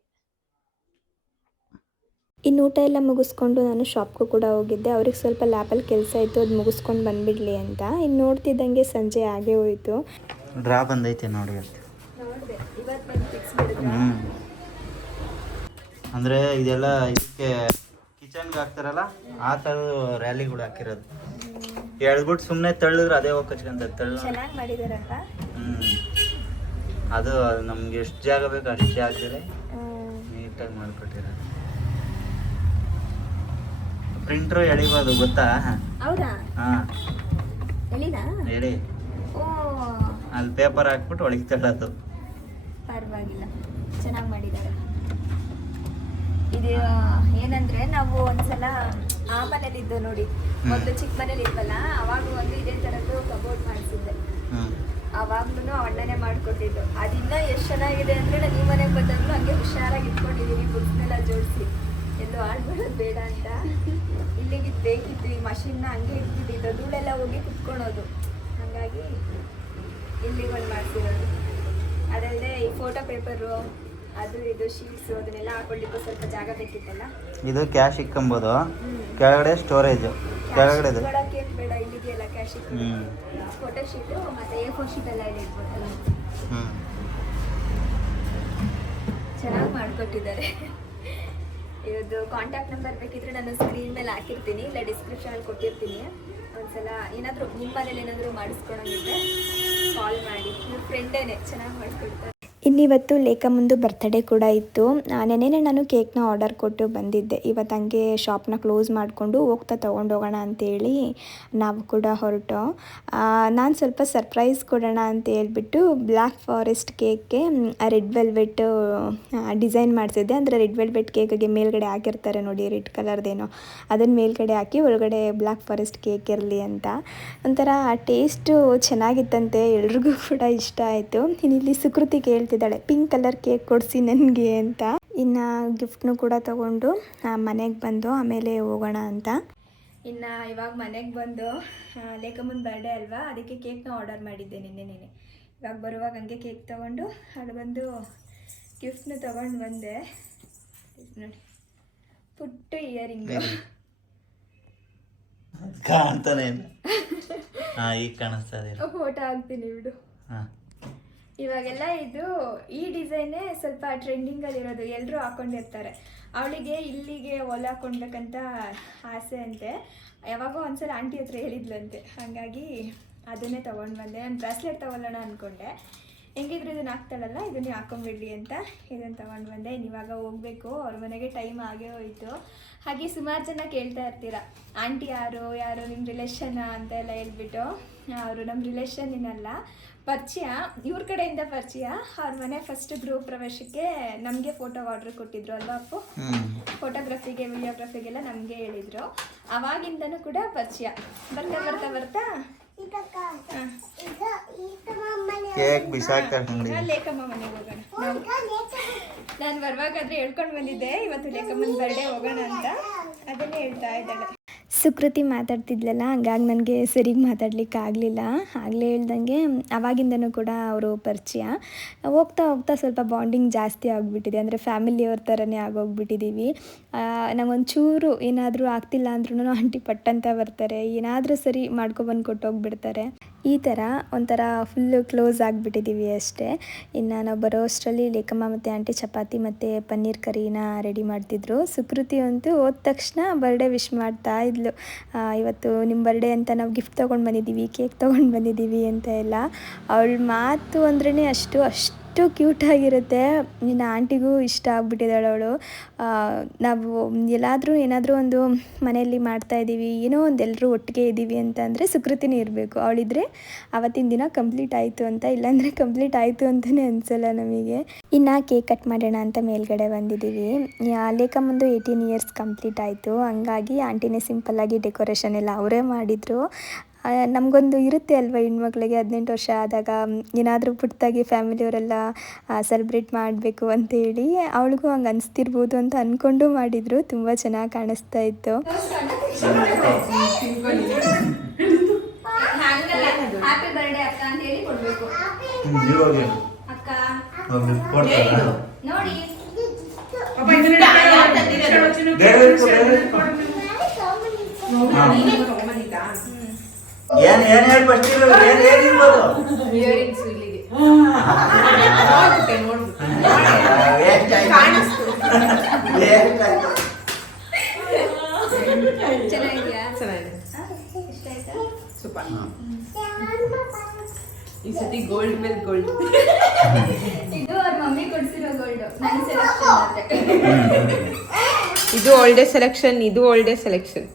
ಇನ್ನು ಊಟ ಎಲ್ಲ ಮುಗಿಸ್ಕೊಂಡು ನಾನು ಶಾಪ್ಗೂ ಕೂಡ ಹೋಗಿದ್ದೆ. ಅವ್ರಿಗೆ ಸ್ವಲ್ಪ ಲ್ಯಾಬಲ್ಲಿ ಕೆಲಸ ಇತ್ತು, ಅದು ಮುಗಿಸ್ಕೊಂಡು ಬಂದುಬಿಡಲಿ ಅಂತ. ಇನ್ನು ನೋಡ್ತಿದ್ದಂಗೆ ಸಂಜೆ ಆಗೇ ಹೋಯಿತು. ಡ್ರಾ ಬಂದೈತೆ ನೋಡಿ ಅಂತ. ಅಂದರೆ ಇದೆಲ್ಲ ಇದಕ್ಕೆ ಕಿಚನ್ಗೆ ಹಾಕ್ತಾರಲ್ಲ, ಆ ಥರದ ರ್ಯಾಲಿಗಳು ಹಾಕಿರೋದು. ಎಳ್ಬಿಟ್ಟು ಸುಮ್ಮನೆ ತಳ್ಳಿದ್ರೆ ಅದೇ ಹೋಗಿ ಕಚ್ಕೊಂತ ಚೆನ್ನಾಗಿ ಮಾಡಿದಾರಲ್ಲ. ಅದು ನಮ್ಗೆ ಎಷ್ಟು ಜಾಗ ಬೇಕು ಅಷ್ಟು ಜಾಗದಲ್ಲಿ ನೀಟಾಗಿ ಮಾಡಿಕೊಟ್ಟಿರೋದು. ಪ್ರಿಂಟ್ರು ಎಳಿಬೋದು ಗೊತ್ತಾ? ಹೌದಾ? ಹಾಂ, ಎಳಿನಾ? ಎಳಿ. ಓ, ಅಲ್ಲಿ ಪೇಪರ್ ಹಾಕ್ಬಿಟ್ಟು ಒಳಗೆ ತಳ್ಳೋದು. ಪರವಾಗಿಲ್ಲ, ಚೆನ್ನಾಗಿ ಮಾಡಿದ್ದಾರೆ. ಇದು ಏನಂದ್ರೆ ನಾವು ಒಂದ್ಸಲ ಆ ಮನೇಲಿ ಇದ್ದು ನೋಡಿ, ಮೊದಲು ಚಿಕ್ಕ ಮನೇಲಿ ಇದ್ವಲ್ಲ, ಅವಾಗ ಒಂದು ಇದೇ ತರದ್ದು ಕಬೋರ್ಡ್ ಮಾಡಿಸಿದ್ದೆ. ಅವಾಗ್ಲೂ ಅಣ್ಣನೇ ಮಾಡ್ಕೊಟ್ಟಿದ್ದು. ಅದಿನ್ನ ಎಷ್ಟು ಚೆನ್ನಾಗಿದೆ ಅಂದ್ರೆ ನಾನು ಈ ಮನೆಗೆ ಬಂದಾಗ್ಲೂ ಹಂಗೆ ಹುಷಾರಾಗಿ ಇಟ್ಕೊಂಡಿದ್ದೀನಿ, ಬುಕ್ಸ್ನೆಲ್ಲ ಜೋಡಿಸಿ, ಎಲ್ಲೂ ಆಡ್ಬಿಡೋದು ಬೇಡ ಅಂತ. ಇಲ್ಲಿಗೆ ಬೇಕಿತ್ತು, ಈ ಮಷಿನ್ನ ಹಂಗೆ ಇಟ್ಬಿಟ್ಟಿದ್ದು, ಧೂಳೆಲ್ಲ ಹೋಗಿ ಕುತ್ಕೊಳೋದು, ಹಾಗಾಗಿ ಇಲ್ಲಿಗೆ ಒಂದು ಮಾಡ್ತಿರೋದು. ಅದಲ್ಲದೆ ಈ ಫೋಟೋ ಪೇಪರು, ಅದು ಇದು ಶೀಟ್ಸು, ಅದನ್ನೆಲ್ಲ ಹಾಕೊಳ್ಳಿಕ್ಕೂ ಸ್ವಲ್ಪ ಜಾಗ ಬೇಕಿತ್ತಲ್ಲ. ಇದು ಕ್ಯಾಶ್ ಇಕ್ಕೊಂಬೋದು, ಕೆಳಗಡೆ ಸ್ಟೋರೇಜು, ಕೆಳಗಡೆ ಏನು ಬೇಡ, ಇಲ್ಲಿಗೆ ಎಲ್ಲ ಕ್ಯಾಶ್ ಫೋಟೋ ಶೀಟು ಮತ್ತು A4 ಶೀಟ್ ಎಲ್ಲ ಇಲ್ಲಿ ಇಟ್ಬಿಡ್ತಲ್ಲ. ಚೆನ್ನಾಗಿ ಮಾಡಿಕೊಟ್ಟಿದ್ದಾರೆ. ಇದು ಕಾಂಟ್ಯಾಕ್ಟ್ ನಂಬರ್ ಬೇಕಿದ್ರೆ ನಾನು ಸ್ಕ್ರೀನ್ ಮೇಲೆ ಹಾಕಿರ್ತೀನಿ, ಇಲ್ಲ ಡಿಸ್ಕ್ರಿಪ್ಷನಲ್ಲಿ ಕೊಟ್ಟಿರ್ತೀನಿ. ಒಂದ್ಸಲ ಏನಾದರೂ ನಿಮ್ಮ ಮನೇಲಿ ಏನಾದರೂ ಮಾಡಿಸ್ಕೊಳಂಗಿದ್ರೆ ಕಾಲ್ ಮಾಡಿ, ನಿಮ್ಮ ಫ್ರೆಂಡೇನೆ ಚೆನ್ನಾಗಿ ಮಾಡಿಕೊಡ್ತಾರೆ. ಇನ್ನಿವತ್ತು ಲೇಖಮ್ಮಂದು ಬರ್ತ್ಡೇ ಕೂಡ ಇತ್ತು. ನೆನ್ನೆನೇ ನಾನು ಕೇಕ್ನ ಆರ್ಡರ್ ಕೊಟ್ಟು ಬಂದಿದ್ದೆ. ಇವತ್ತು ಹಂಗೆ ಶಾಪ್ನ ಕ್ಲೋಸ್ ಮಾಡಿಕೊಂಡು ಹೋಗ್ತಾ ತೊಗೊಂಡೋಗೋಣ ಅಂತೇಳಿ ನಾವು ಕೂಡ ಹೊರಟು. ನಾನು ಸ್ವಲ್ಪ ಸರ್ಪ್ರೈಸ್ ಕೊಡೋಣ ಅಂತ ಹೇಳ್ಬಿಟ್ಟು ಬ್ಲ್ಯಾಕ್ ಫಾರೆಸ್ಟ್ ಕೇಕ್ಗೆ ರೆಡ್ ವೆಲ್ವೆಟ್ ಡಿಸೈನ್ ಮಾಡಿಸಿದ್ದೆ. ಅಂದರೆ ರೆಡ್ ವೆಲ್ವೆಟ್ ಕೇಕಿಗೆ ಮೇಲ್ಗಡೆ ಹಾಕಿರ್ತಾರೆ ನೋಡಿ, ರೆಡ್ ಕಲರ್ದೇನೋ, ಅದನ್ನು ಮೇಲ್ಗಡೆ ಹಾಕಿ ಒಳಗಡೆ ಬ್ಲ್ಯಾಕ್ ಫಾರೆಸ್ಟ್ ಕೇಕ್ ಇರಲಿ ಅಂತ. ಒಂಥರ ಟೇಸ್ಟು ಚೆನ್ನಾಗಿತ್ತಂತೆ, ಎಲ್ರಿಗೂ ಕೂಡ ಇಷ್ಟ ಆಯಿತು. ಇಲ್ಲಿ ಸುಕೃತಿ ಹೇಳ್ತಿದ್ದಾಳೆ ಪಿಂಕ್ ಕಲರ್ ಕೇಕ್ ಕೊಡಿಸಿ ನನಗೆ ಅಂತ. ಇನ್ನು ಗಿಫ್ಟ್ನು ಕೂಡ ತಗೊಂಡು ಮನೆಗೆ ಬಂದು ಆಮೇಲೆ ಹೋಗೋಣ ಅಂತ. ಇನ್ನು ಇವಾಗ ಮನೆಗೆ ಬಂದು ಲೇಖಮ್ಮನ ಬರ್ಡೇ ಅಲ್ವಾ, ಅದಕ್ಕೆ ಕೇಕ್ನ ಆರ್ಡರ್ ಮಾಡಿದ್ದೆ ನಿನ್ನೆ. ಇವಾಗ ಬರುವಾಗ ಹಂಗೆ ಕೇಕ್ ತೊಗೊಂಡು ಅಲ್ಲಿ ಬಂದು ಗಿಫ್ಟ್ನ ತೊಗೊಂಡು ಬಂದೆ. ನೋಡಿ, ಪುಟ್ಟ ಇಯರಿಂಗ್ ಕಾಣ್ತಾನೆ ಇಲ್ಲ. ಈಗ ಕಾಣಿಸ್ತಾ ಇದೆ, ಫೋಟೋ ಹಾಕ್ತೀನಿ ಬಿಡು. ಇವಾಗೆಲ್ಲ ಇದು ಈ ಡಿಸೈನೇ ಸ್ವಲ್ಪ ಟ್ರೆಂಡಿಂಗಲ್ಲಿರೋದು, ಎಲ್ಲರೂ ಹಾಕ್ಕೊಂಡಿರ್ತಾರೆ. ಅವಳಿಗೆ ಇಲ್ಲಿಗೆ ಹೊಲ ಹಾಕ್ಕೊಳ್ಬೇಕಂತ ಆಸೆ ಅಂತೆ. ಯಾವಾಗೋ ಒಂದ್ಸಲ ಆಂಟಿ ಹತ್ರ ಹೇಳಿದ್ಲಂತೆ, ಹಾಗಾಗಿ ಅದನ್ನೇ ತೊಗೊಂಡು ಬಂದೆ. ನಾನು ಬ್ರಾಸ್ಲೆಟ್ ತೊಗೊಳ್ಳೋಣ ಅಂದ್ಕೊಂಡೆ, ಹೆಂಗಿದ್ರು ಇದನ್ನು ಹಾಕ್ತಾಳಲ್ಲ, ಇದನ್ನೇ ಹಾಕೊಂಬಿಡ್ಲಿ ಅಂತ ಇದನ್ನು ತೊಗೊಂಡು ಬಂದೆ. ಇವಾಗ ಹೋಗಬೇಕು, ಅವ್ರ ಮನೆಗೆ ಟೈಮ್ ಆಗೇ ಹೋಯಿತು. ಹಾಗೆ ಸುಮಾರು ಜನ ಕೇಳ್ತಾ ಇರ್ತೀರ, ಆಂಟಿ ಯಾರು ನಿಮ್ಮ ರಿಲೇಷನ್ ಅಂತ ಎಲ್ಲ ಹೇಳ್ಬಿಟ್ಟು. ಅವರು ನಮ್ಮ ರಿಲೇಷನ್ ಏನಲ್ಲ, ಪರಿಚಯ, ಇವ್ರ ಕಡೆಯಿಂದ ಪರಿಚಯ. ಅವ್ರ ಮನೆ ಫಸ್ಟ್ ಗೃಹ ಪ್ರವೇಶಕ್ಕೆ ನಮಗೆ ಫೋಟೋ ಆರ್ಡ್ರ್ ಕೊಟ್ಟಿದ್ರು ಅಲ್ವಾ ಅಪ್ಪು, ಫೋಟೋಗ್ರಫಿಗೆ ವಿಡಿಯೋಗ್ರಫಿಗೆಲ್ಲ ನಮಗೆ ಹೇಳಿದರು. ಅವಾಗಿಂದನೂ ಕೂಡ ಪರಿಚಯ. ಬರ್ತಾ ಬರ್ತಾ ಬರ್ತಾ ಲೇಖಮ್ಮ ಮನೆಗೆ ಹೋಗೋಣ. ನಾನು ಬರುವಾಗಾದ್ರೆ ಹೇಳ್ಕೊಂಡು ಬಂದಿದ್ದೆ, ಇವತ್ತು ಲೇಖಮ್ಮನ ಬರ್ಡೇ ಹೋಗೋಣ ಅಂತ, ಅದನ್ನೇ ಹೇಳ್ತಾ ಇದ್ದಾಳೆ. ಸುಕೃತಿ ಮಾತಾಡ್ತಿದ್ಲಲ್ಲ, ಹಂಗಾಗಿ ನನಗೆ ಸರಿಗೆ ಮಾತಾಡ್ಲಿಕ್ಕೆ ಆಗಲಿಲ್ಲ. ಆಗಲೇ ಹೇಳ್ದಂಗೆ ಅವಾಗಿಂದನೂ ಕೂಡ ಅವರು ಪರಿಚಯ. ಹೋಗ್ತಾ ಹೋಗ್ತಾ ಸ್ವಲ್ಪ ಬಾಂಡಿಂಗ್ ಜಾಸ್ತಿ ಆಗಿಬಿಟ್ಟಿದೆ, ಅಂದರೆ ಫ್ಯಾಮಿಲಿಯವ್ರ ಥರನೇ ಆಗೋಗ್ಬಿಟ್ಟಿದ್ದೀವಿ. ನಾವೊಂಚೂರು ಏನಾದರೂ ಆಗ್ತಿಲ್ಲ ಅಂದ್ರೂ ಆಂಟಿ ಪಟ್ಟಂತ ಬರ್ತಾರೆ, ಏನಾದರೂ ಸರಿ ಮಾಡ್ಕೊಬಂದು ಕೊಟ್ಟೋಗ್ಬಿಡ್ತಾರೆ. ಈ ಥರ ಒಂಥರ ಫುಲ್ಲು ಕ್ಲೋಸ್ ಆಗಿಬಿಟ್ಟಿದ್ದೀವಿ ಅಷ್ಟೇ. ಇನ್ನು ನಾವು ಬರೋ ಅಷ್ಟರಲ್ಲಿ ಲೇಖಮ್ಮ ಮತ್ತು ಆಂಟಿ ಚಪಾತಿ ಮತ್ತು ಪನ್ನೀರ್ ಕರಿನ ರೆಡಿ ಮಾಡ್ತಿದ್ರು. ಸುಕೃತಿ ಅಂತೂ ಹೋದ ತಕ್ಷಣ ಬರ್ಡೇ ವಿಶ್ ಮಾಡ್ತಾ ಇದ್ಲು, ಇವತ್ತು ನಿಮ್ಮ ಬರ್ಡೇ ಅಂತ ನಾವು ಗಿಫ್ಟ್ ತೊಗೊಂಡು ಬಂದಿದ್ದೀವಿ, ಕೇಕ್ ತೊಗೊಂಡು ಬಂದಿದ್ದೀವಿ ಅಂತ ಎಲ್ಲ. ಅವಳ ಮಾತು ಅಂದ್ರೇ ಅಷ್ಟು ಕ್ಯೂಟಾಗಿರುತ್ತೆ. ಇನ್ನು ಆಂಟಿಗೂ ಇಷ್ಟ ಆಗ್ಬಿಟ್ಟಿದ್ದಾಳೆ ಅವಳು. ನಾವು ಏನಾದರೂ ಒಂದು ಮನೆಯಲ್ಲಿ ಮಾಡ್ತಾಯಿದ್ದೀವಿ, ಏನೋ ಒಂದು ಎಲ್ಲರೂ ಒಟ್ಟಿಗೆ ಇದ್ದೀವಿ ಅಂತ ಅಂದರೆ ಸುಕೃತಿನೇ ಇರಬೇಕು. ಅವಳಿದ್ರೆ ಆವತ್ತಿನ ದಿನ ಕಂಪ್ಲೀಟ್ ಆಯಿತು ಅಂತ, ಇಲ್ಲಾಂದರೆ ಕಂಪ್ಲೀಟ್ ಆಯಿತು ಅಂತಲೇ ಅನಿಸಲ್ಲ ನಮಗೆ. ಇನ್ನು ಕೇಕ್ ಕಟ್ ಮಾಡೋಣ ಅಂತ ಮೇಲ್ಗಡೆ ಬಂದಿದ್ದೀವಿ. ಲೇಖಮ್ಮಂದು 18 ಇಯರ್ಸ್ ಕಂಪ್ಲೀಟ್ ಆಯಿತು, ಹಂಗಾಗಿ ಆಂಟಿನೇ ಸಿಂಪಲ್ಲಾಗಿ ಡೆಕೋರೇಷನ್ ಎಲ್ಲ ಅವರೇ ಮಾಡಿದರು. ನಮಗೊಂದು ಇರುತ್ತೆ ಅಲ್ವ, ಹೆಣ್ಮಕ್ಳಿಗೆ 18 ವರ್ಷ ಆದಾಗ ಏನಾದರೂ ಪುಟ್ಟದಾಗಿ ಫ್ಯಾಮಿಲಿಯವರೆಲ್ಲ ಸೆಲೆಬ್ರೇಟ್ ಮಾಡಬೇಕು ಅಂತೇಳಿ. ಅವಳಿಗೂ ಹಂಗೆ ಅನಿಸ್ತಿರ್ಬೋದು ಅಂತ ಅಂದ್ಕೊಂಡು ಮಾಡಿದರು. ತುಂಬ ಚೆನ್ನಾಗಿ ಕಾಣಿಸ್ತಾ ಇತ್ತು. ಹ್ಯಾಪಿ ಬರ್ಡೇ ಅಕ್ಕ ಅಂತ ಹೇಳಿ ಕೊಡಬೇಕು. ಅಕ್ಕ ನೋಡಿ, ಏನ್ ಹೇಳಿರ್ಬೋದು. ಚೆನ್ನಾಗಿದೆಯಾ? ಇಷ್ಟ ಆಯ್ತಾ? ಸೂಪರ್. ಈ ಸತಿ ಗೋಲ್ಡ್ ಮೇಲೆ ಗೋಲ್ಡ್. ಇದು ಅವ್ರ ಮಮ್ಮಿ ಕೊಡ್ಸಿರೋ ಗೋಲ್ಡ್, ನನ್ನ ಸೆಲೆಕ್ಷನ್ ಆದ್ರೆ. ಇದು ಓಲ್ಡ್ ಡೇ ಸೆಲೆಕ್ಷನ್, ಇದು ಓಲ್ಡ್ ಡೇ ಸೆಲೆಕ್ಷನ್.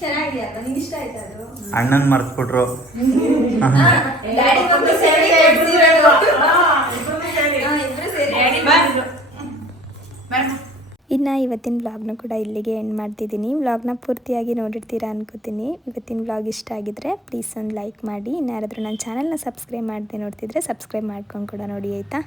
ಚೆನ್ನಾಗಿದೆಯಾ? ನಿಂಗೆ ಇಷ್ಟ ಆಯ್ತಾ ಅದು? ಅಣ್ಣನ್ ಮರ್ತ್ಬಿಟ್ರು. ಇನ್ನು ಇವತ್ತಿನ ವ್ಲಾಗ್ನ ಕೂಡ ಇಲ್ಲಿಗೆ ಎಂಡ್ ಮಾಡ್ತಿದ್ದೀನಿ. ವ್ಲಾಗ್ನ ಪೂರ್ತಿಯಾಗಿ ನೋಡಿರ್ತೀರಾ ಅನ್ಕೋತೀನಿ. ಇವತ್ತಿನ ವ್ಲಾಗ್ ಇಷ್ಟ ಆಗಿದ್ರೆ ಪ್ಲೀಸ್ ಒಂದು ಲೈಕ್ ಮಾಡಿ. ಇನ್ನು ಯಾರಾದರೂ ನನ್ನ ಚಾನಲ್ನ ಸಬ್ಸ್ಕ್ರೈಬ್ ಮಾಡದೆ ನೋಡ್ತಿದ್ರೆ ಸಬ್ಸ್ಕ್ರೈಬ್ ಮಾಡ್ಕೊಂಡು ಕೂಡ ನೋಡಿ ಆಯಿತಾ.